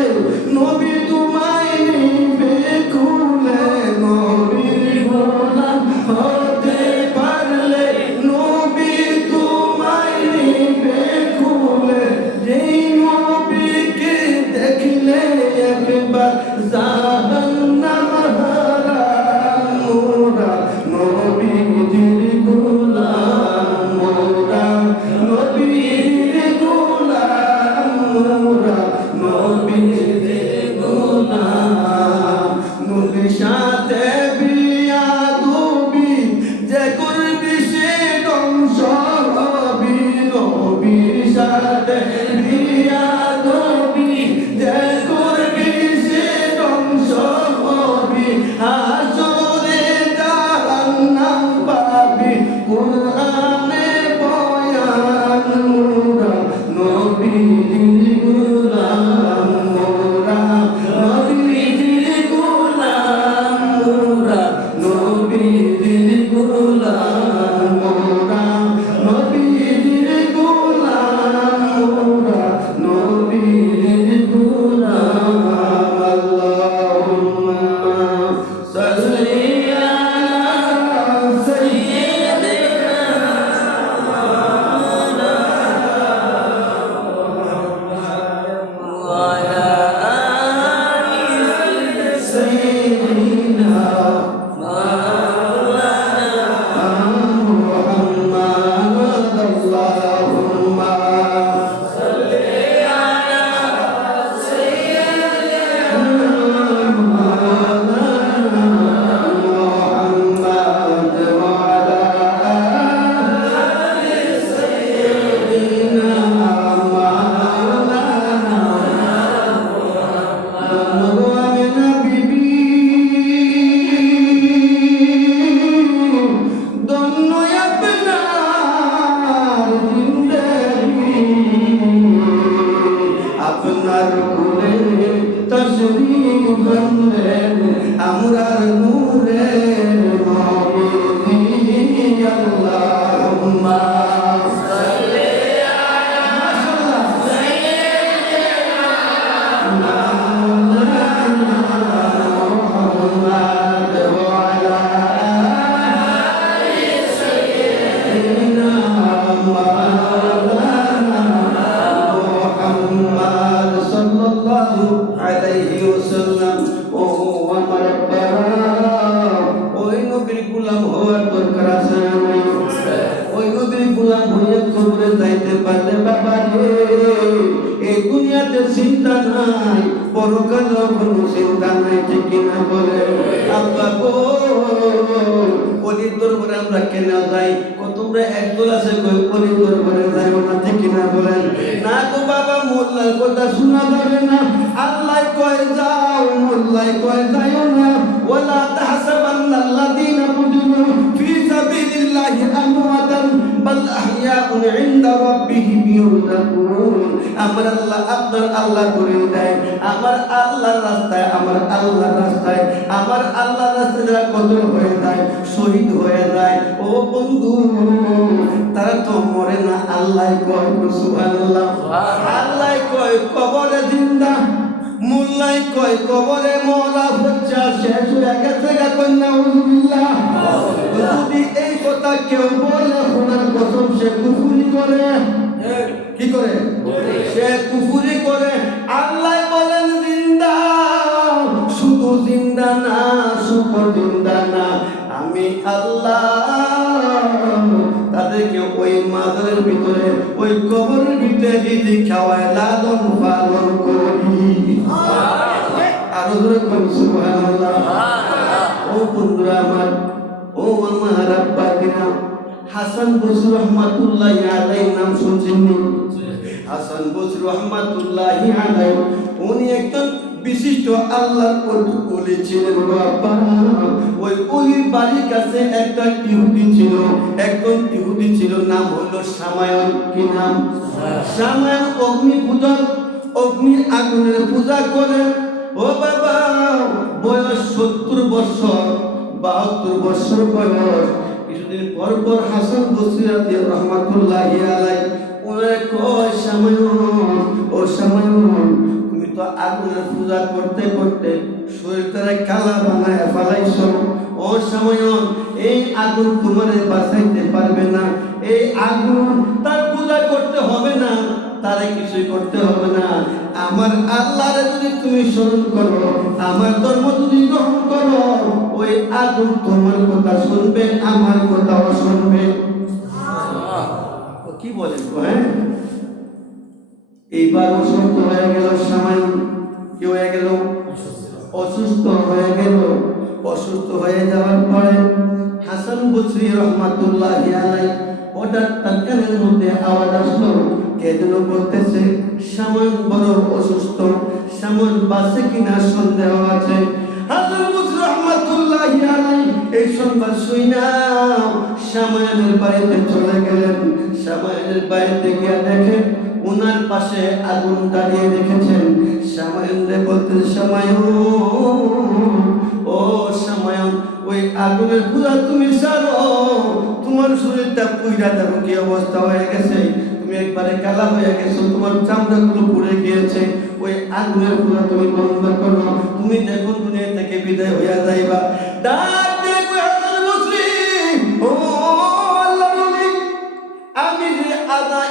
নবী তোমায় নিবে কুলে, নবীর গোলাম হতে পারলে নবী তোমায় নিবে কুলে, যেই নবীকে দেখলে একবার জাহান্নাম হারাম, মোরা নবীজির গোলাম, মোরা নবীর গোলাম, মোরা নবীর গোলাম। নবীর সাথে বিয়াদবি যে করবি সে ধ্বংস হবি, নবীর সাথে বিয়াদবি যে করবি সে ধ্বংস শরীফ আমরার নূরে নবী আল্লাহুম্মা সাল্লি আলা সাইয়্যিদিনা মুহাম্মাদ ওয়া আলা আলি সাইয়্যিদিনা মাওলানা মুহাম্মাদ সাল্লাল্লাহু আলাইহি ওয়াসাল্লাম। ও আমার ওই নবীর গোলাম হওয়ার দরকার আছে না? ওই নবীর গোলাম হয়ে কবরে যাইতে পারলে বাবা রে এই দুনিয়াতে চিন্তা নাই, পরকালেও কোনো চিন্তা নাই, ঠিক কিনা বলে? আব্বা গো অলির দরবারে আমরা কেন যাই? তোমরা একদল আছে কই অলির দরবারে যাইও না, ঠিক কিনা বলেন? না তো বাবা, মোল্লার কথা শোনা যাবে না। আল্লাহ কয় যাও, মোল্লাই কয় যাইও না। ওয়ালা তাহসাবান্নাল্লাযীনা কুতিলু ফী সাবিলিল্লাহি আমওয়াতান বাল আহইয়াউন ইনদা রাব্বিহিম ইউরজাকুন। আমার আল্লাহ আপনার আল্লাহ করে দেয়, আমার আল্লাহর রাস্তায়, আমার আল্লাহর রাস্তায়, আমার আল্লাহর রাস্তায় যারা কতল হয়ে যায়, শহীদ হয়ে যায়, ও বন্ধু তারা তো মরে না। আল্লাহ কয় সুবহানাল্লাহ, আল্লাহ কয় কবরে জিন্দা, মোল্লাই কয় কবরে মওলা বাচ্চা শেষ হয়ে গেছে গা, কন্যা উযুবিল্লাহ। যদি এই কথা কেউ বলে খোদার কসম সে কুফরি করে। কি করে? সে কুফরি করে। আল্লাহ বলেন জিন্দা, শুধু জিন্দা না, শুধু জিন্দা না, আমি আল্লাহ তাদেরকে ওই মাজারের ভিতরে, ওই কবরের ভিতরে রিজিক খাওয়ায়, লালন পালন করি। আরো জোরে কোন সুবহানাল্লাহ। ও বন্ধুরা আমার, ও আমার আব্বা কিনা, হাসান বসরি রহমাতুল্লাহি আলাইহি নাম শুনছেন? হাসান বসরি রহমাতুল্লাহি আলাইহি উনি একজন বিশিষ্ট আল্লাহর ওলি ছিলেন বাবা। ওই ওলির বাড়ির কাছে একটা ইহুদি ছিল, একজন ইহুদি ছিল, নাম হলো সামায়ন। কি নাম? সামায়ন অগ্নি পূজক, অগ্নি আগুনের পূজা করে। ও বাবা, বয়স 70 বছর, 72 বছর বয়স। কিছুদিন পর পর হাসান বসরি রহমাতুল্লাহি আলাইহি ওনারে কয়, সামায়ন, ও সামায়ন, তুমি তো আগুনের পূজা করতে করতে শরীরটারে কালা বানায় ফেলাইছো। ও সামায়ন, এই আগুন তোমারে বাঁচাইতে পারবে না। এই আগুন তার পূজা করতে হবে না, তারে কিছুই করতে হবে না। আমার আল্লাহরে যদি তুমি স্মরণ করো, আমার ধর্ম যদি গ্রহণ করো, ওই আগুন তোমার কথা শুনবে, আমার কথাও শুনবে। কি বলেন? হ্যাঁ, এইবার অসুস্থ হয়ে গেল সামায়ন। কি হয়ে গেল? অসুস্থ হয়ে গেল। অসুস্থ হয়ে যাওয়ার পরে হাসান বসরি রহমাতুল্লাহি আলাইহি হঠাৎ তার কানের মধ্যে আওয়াজ আসলো, কে যেন বলতেছে সামায়ন বড় অসুস্থ, সামায়ন বাঁচে কিনা সন্দেহ আছে। হাসান বসরি রহমাতুল্লাহি আলাইহি এই সংবাদ শুইনা সামায়নের বাড়িতে চলে গেলেন। সামায়নের বাড়িতে গিয়ে দেখেন ওনার পাশে আগুন দাঁড়িয়ে রেখেছেন। সামায়নরে বলতেন, সামায়ন, ও সামায়ন, ওই আগুনের পূজা তুমি ছাড়ো, তোমার শরীরটা পুইরা যাবো, কি অবস্থা হয়ে গেছে, তুমি একবারে কালা হয়ে গেছো, তোমার চামড়াগুলো পুড়ে গিয়েছে, ওই আগুনের পূজা তুমি বন্ধ করো, তুমি দেখুন দুনিয়া থেকে বিদায় হইয়া যাইবা। ডাক দিয়ে কই, হাসান বসরি, ও আল্লাহ বলি, আমি যে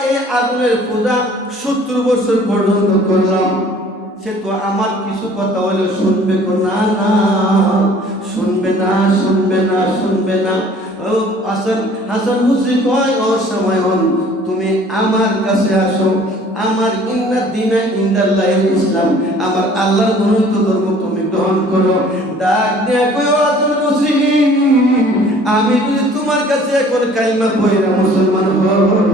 এই আগুনের পূজা 70 বছর পর্যন্ত করলাম, সে তো আমার কিছু কথা হলে শুনবে না? না, শুনবে না, শুনবে না, শুনবে না। ও হাসান বসরি কয়, ও সামায়ন, তুমি আমার কাছে আসো, আমার ইন্না দীনা ইনদাল্লাহিল ইসলাম, আমার আল্লাহর মনোনীত ধর্ম তুমি গ্রহণ করো। ডাক দিয়ে কই, ও হাসান বসরি, আমি যদি তোমার কাছে এখন কালিমা পড়ে মুসলমান হই,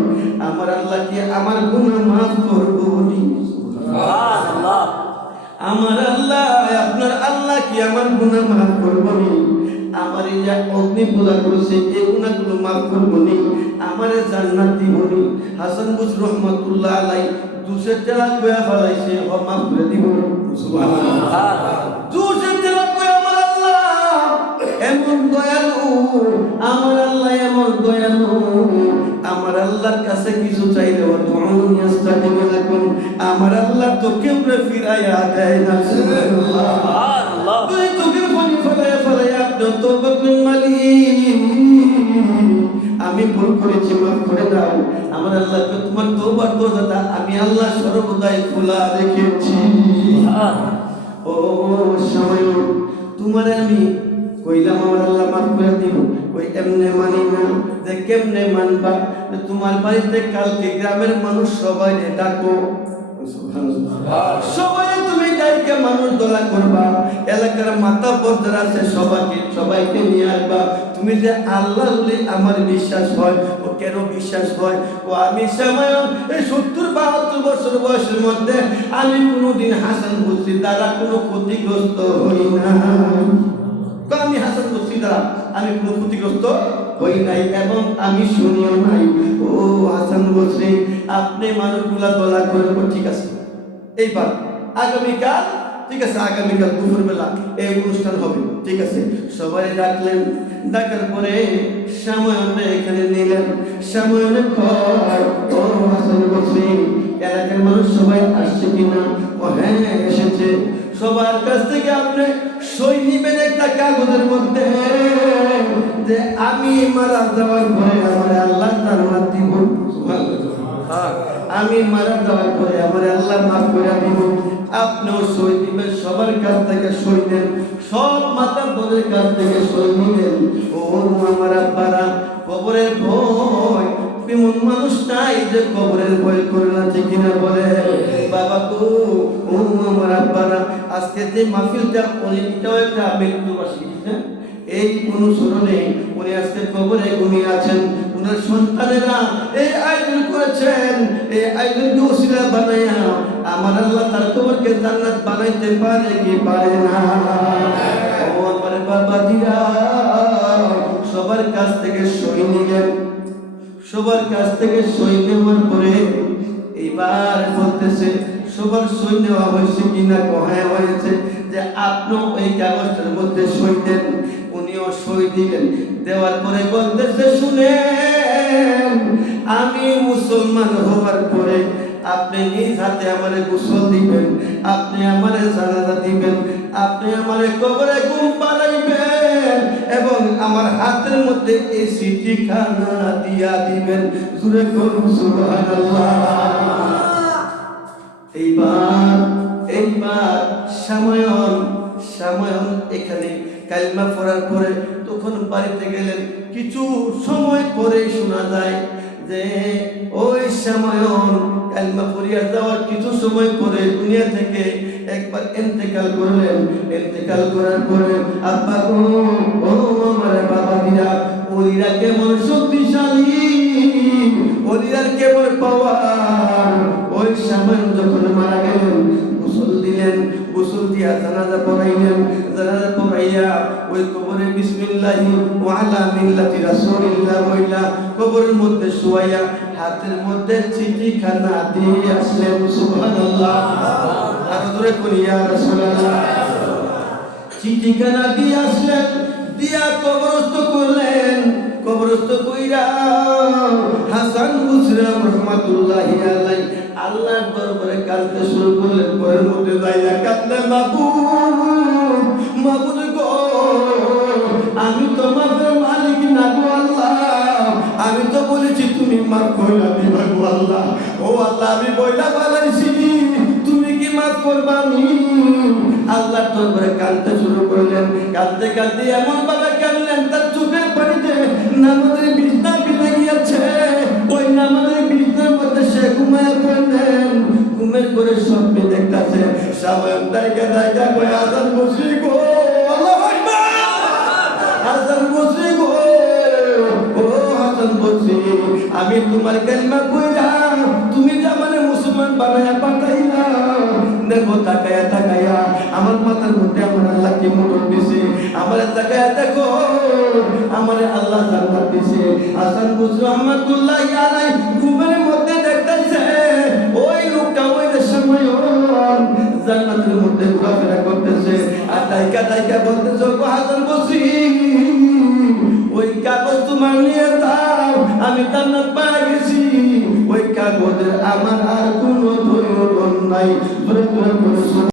আমার আল্লাহ কি আমার গুনাহ মাফ করবে? সুবহানাল্লাহ। আমার আল্লাহ, আপনার আল্লাহ কি আমার গুনাহ মাফ করবে? আমার এই যে অগ্নি পূজা করেছে এই গুনাহগুলো মাফ করবে? আমারে জান্নাত দিবনি? হাসান বসরি রহমাতুল্লাহ আলাইহি দুসে তেলা কয়া ফলাইছে, মাফ করে দিব। আমার আল্লাহ এমন দয়ালু, আমার আল্লাহ এমন দয়ালু, আমার আল্লাহর কাছে কিছু চাইলে আমার আল্লাহ তোকে ফিরাইয়া দেয় না। তুই তোকে পানি ফেলাইয়া ফেলাইয়া আমি ভুল করেছি, মাফ করে দাও। আমার আল্লাহকে তোমার তওবার দরজাটা আমি আল্লাহ সর্বদাই খোলা রেখেছি। ও সময় তোমারে আমি কইলাম আমার আল্লাহ মাফ করে দিব, ওই এমনে মানি না। যে কেমনে মানবা? তোমার বাড়িতে কালকে গ্রামের মানুষ সবাই ডাকো, সবাই তুমি ডাইকে মানুষ দোলা করবা, এলাকার মাতাব্বর যারা আছে সবাইকে নিয়ে আসবা। তুমি যে আল্লাহ বলে আমার বিশ্বাস হয়। ও কেন বিশ্বাস হয়? ও আমি সময় এই 70-72 বছর বয়সের মধ্যে আমি কোনোদিন হাসান বসরি দ্বারা কোনো ক্ষতিগ্রস্ত হই না। আমি হাসান বসরি দ্বারা আমি কোনো ক্ষতিগ্রস্ত হই নাই এবং আমি শুনিও নাই। ও হাসান বসরি আপনি মানুষগুলা দোলা করবো, ঠিক আছে। এইবার আগামীকাল, ঠিক আছে, আগামীকাল দুপুরবেলা এই অনুষ্ঠান হবে, ঠিক আছে। সবাই ডাকলেন, ডাকার পরে সাময়নে এখানে নিলেন। সাময়নে কয় ও হাসান বসরি এলাকার মানুষ সবাই আসছে কিনা? ও হ্যাঁ এসেছে। সবার কাছ থেকে আপনি সই নিবেন একটা কাগজের মধ্যে যে আমি মারা যাওয়ার পরে আমার আল্লাহ তার দিব, আমি মারা যাওয়ার পরে আমার আল্লাহ মাফ করে দিব। আপনিও সই দিবেন, সবার কাছ থেকে সই নেন, সব মাতাব্বরের কাছ থেকে সই নিবেন। ও আমার আব্বারা, কবরের ভয় এমন মানুষ নাই যে কবরের ভয় করে না, ঠিক কিনা বলে? বাবা গো, ও আমার আব্বারা, আজকে যে মাহফিলটা এটাও একটা মৃত্যুবাসী, হ্যাঁ। এই অনুসরণে উনি আজকে কবরে ঘুমিয়ে আছেন। উনার সন্তানেরা এই আয়োজন করেছেন, এই আয়োজনকে ওসিলা বানাইয়া আমার আল্লাহ তার কবরকে জান্নাত বানাইতে পারে কি পারে না? ও আমার বাবা দিরা, সবার কাছ থেকে সই নিলেন। সবার কাছ থেকে সই নেওয়ার পরে এইবার বলতেছে সবার সই নেওয়া হয়েছে কিনা? হ্যাঁ হয়েছে। যে আপনিও ওই কাগজটার মধ্যে সই দেন। উনিও সই দিলেন। দেওয়ার পরে বলতেছে শুনেন, আমি মুসলমান হওয়ার পরে আপনি নিজ হাতে আমারে গোসল দিবেন, আপনি আমারে জানাজা দিবেন, আপনি আমারে কবরে ঘুম পাড়াইবেন এবং আমার হাতের মধ্যে এই চিঠিখানা দিয়া দিবেন। জুরে করুন সুবহানাল্লাহ। এইবার সাময়ন এখানে কালিমা পড়ার পরে তখন বাড়িতে গেলেন। কিছু সময় পরে শোনা যায় যে ওই সাময়ন কালিমা পড়িয়া যাওয়ার কিছু সময় পরে দুনিয়া থেকে একবার ইন্তেকাল করলেন। ইন্তেকাল করার পরে আব্বা গো, ও আমার বাবা দিরা, ওলিরা কেমন শক্তিশালী, ওলিরার কেমন পাওয়ার। ওই সাময়ন যখন মারা গেলেন, গোসল দিলেন, গোসল দিয়া জানাজা পড়াইলেন। জানাজা পড়াইয়া ওই কবরে বিসমিল্লাহি ওয়া আলা মিল্লাতি রাসূলিল্লাহ বইলা কবরের মধ্যে শুয়াইয়া হাতের মধ্যে চিঠিখানা দিয়ে আসলেন। সুবহানাল্লাহ। আর জোরে করি ইয়া রাসূলুল্লাহ। চিঠিখানা দিয়ে আসলেন, দিয়া কবরস্থ করলেন। কবরস্থ কইরা হাসান বসরি রাহমাতুল্লাহি আলাইহি আল্লাহর দরবারে কাঁদতে শুরু করলেন। ঘরের মধ্যে যাইয়া কাঁদলেন, মাবুদ গো, আমি তো মাফের মালিক না গো আল্লাহ। আমি তো বলেছি তুমি মাফ কইরা দিবা গো আল্লাহ। ও আল্লাহ, আমি বইলা বলেছি তুমি কি মাফ করবা? আল্লাহর দরবারে কাঁদতে শুরু করলেন। কাঁদতে কাঁদতে এমন ভাবে কাঁদলেন তার চোখের পানিতে নামাজের বিছনা ভিজে গিয়েছে। ওই নামাজের বিছনার মধ্যে সে ঘুমায় পড়লেন। ঘুমের করে স্বপ্নে দেখতেছে সাময়িক দায়িকা কই হাসান বসরি গো, আল্লাহু আকবার, হাসান বসরি গো, ও হাসান বসরি, আমি তোমার কালিমা কইরা তুমি যে আমারে মুসলমান বানায়া পাঠাইলা, দেখো তাকায়া আমার মাথার মধ্যে আমার আল্লাহ কি মোটর দিছে। আমারে তাকায়া দেখো, আমারে আল্লাহ জান্নাত দিছে। হাসান বসরি রাহমাতুল্লাহি আলাইহি ঘুমের মধ্যে দেখতেছে ওই লোকটা ওই সময় জান্নাতের মধ্যে মধ্যে ঘোরাফেরা করতেছে আর তাইকা বলতেছে গো হাসান বসির ওই কাগজ তোমার নিয়ে দাও আমি জান্নাত পেয়ে গেছি ওই কাগজের আমার আর কোনো প্রয়োজন নাই।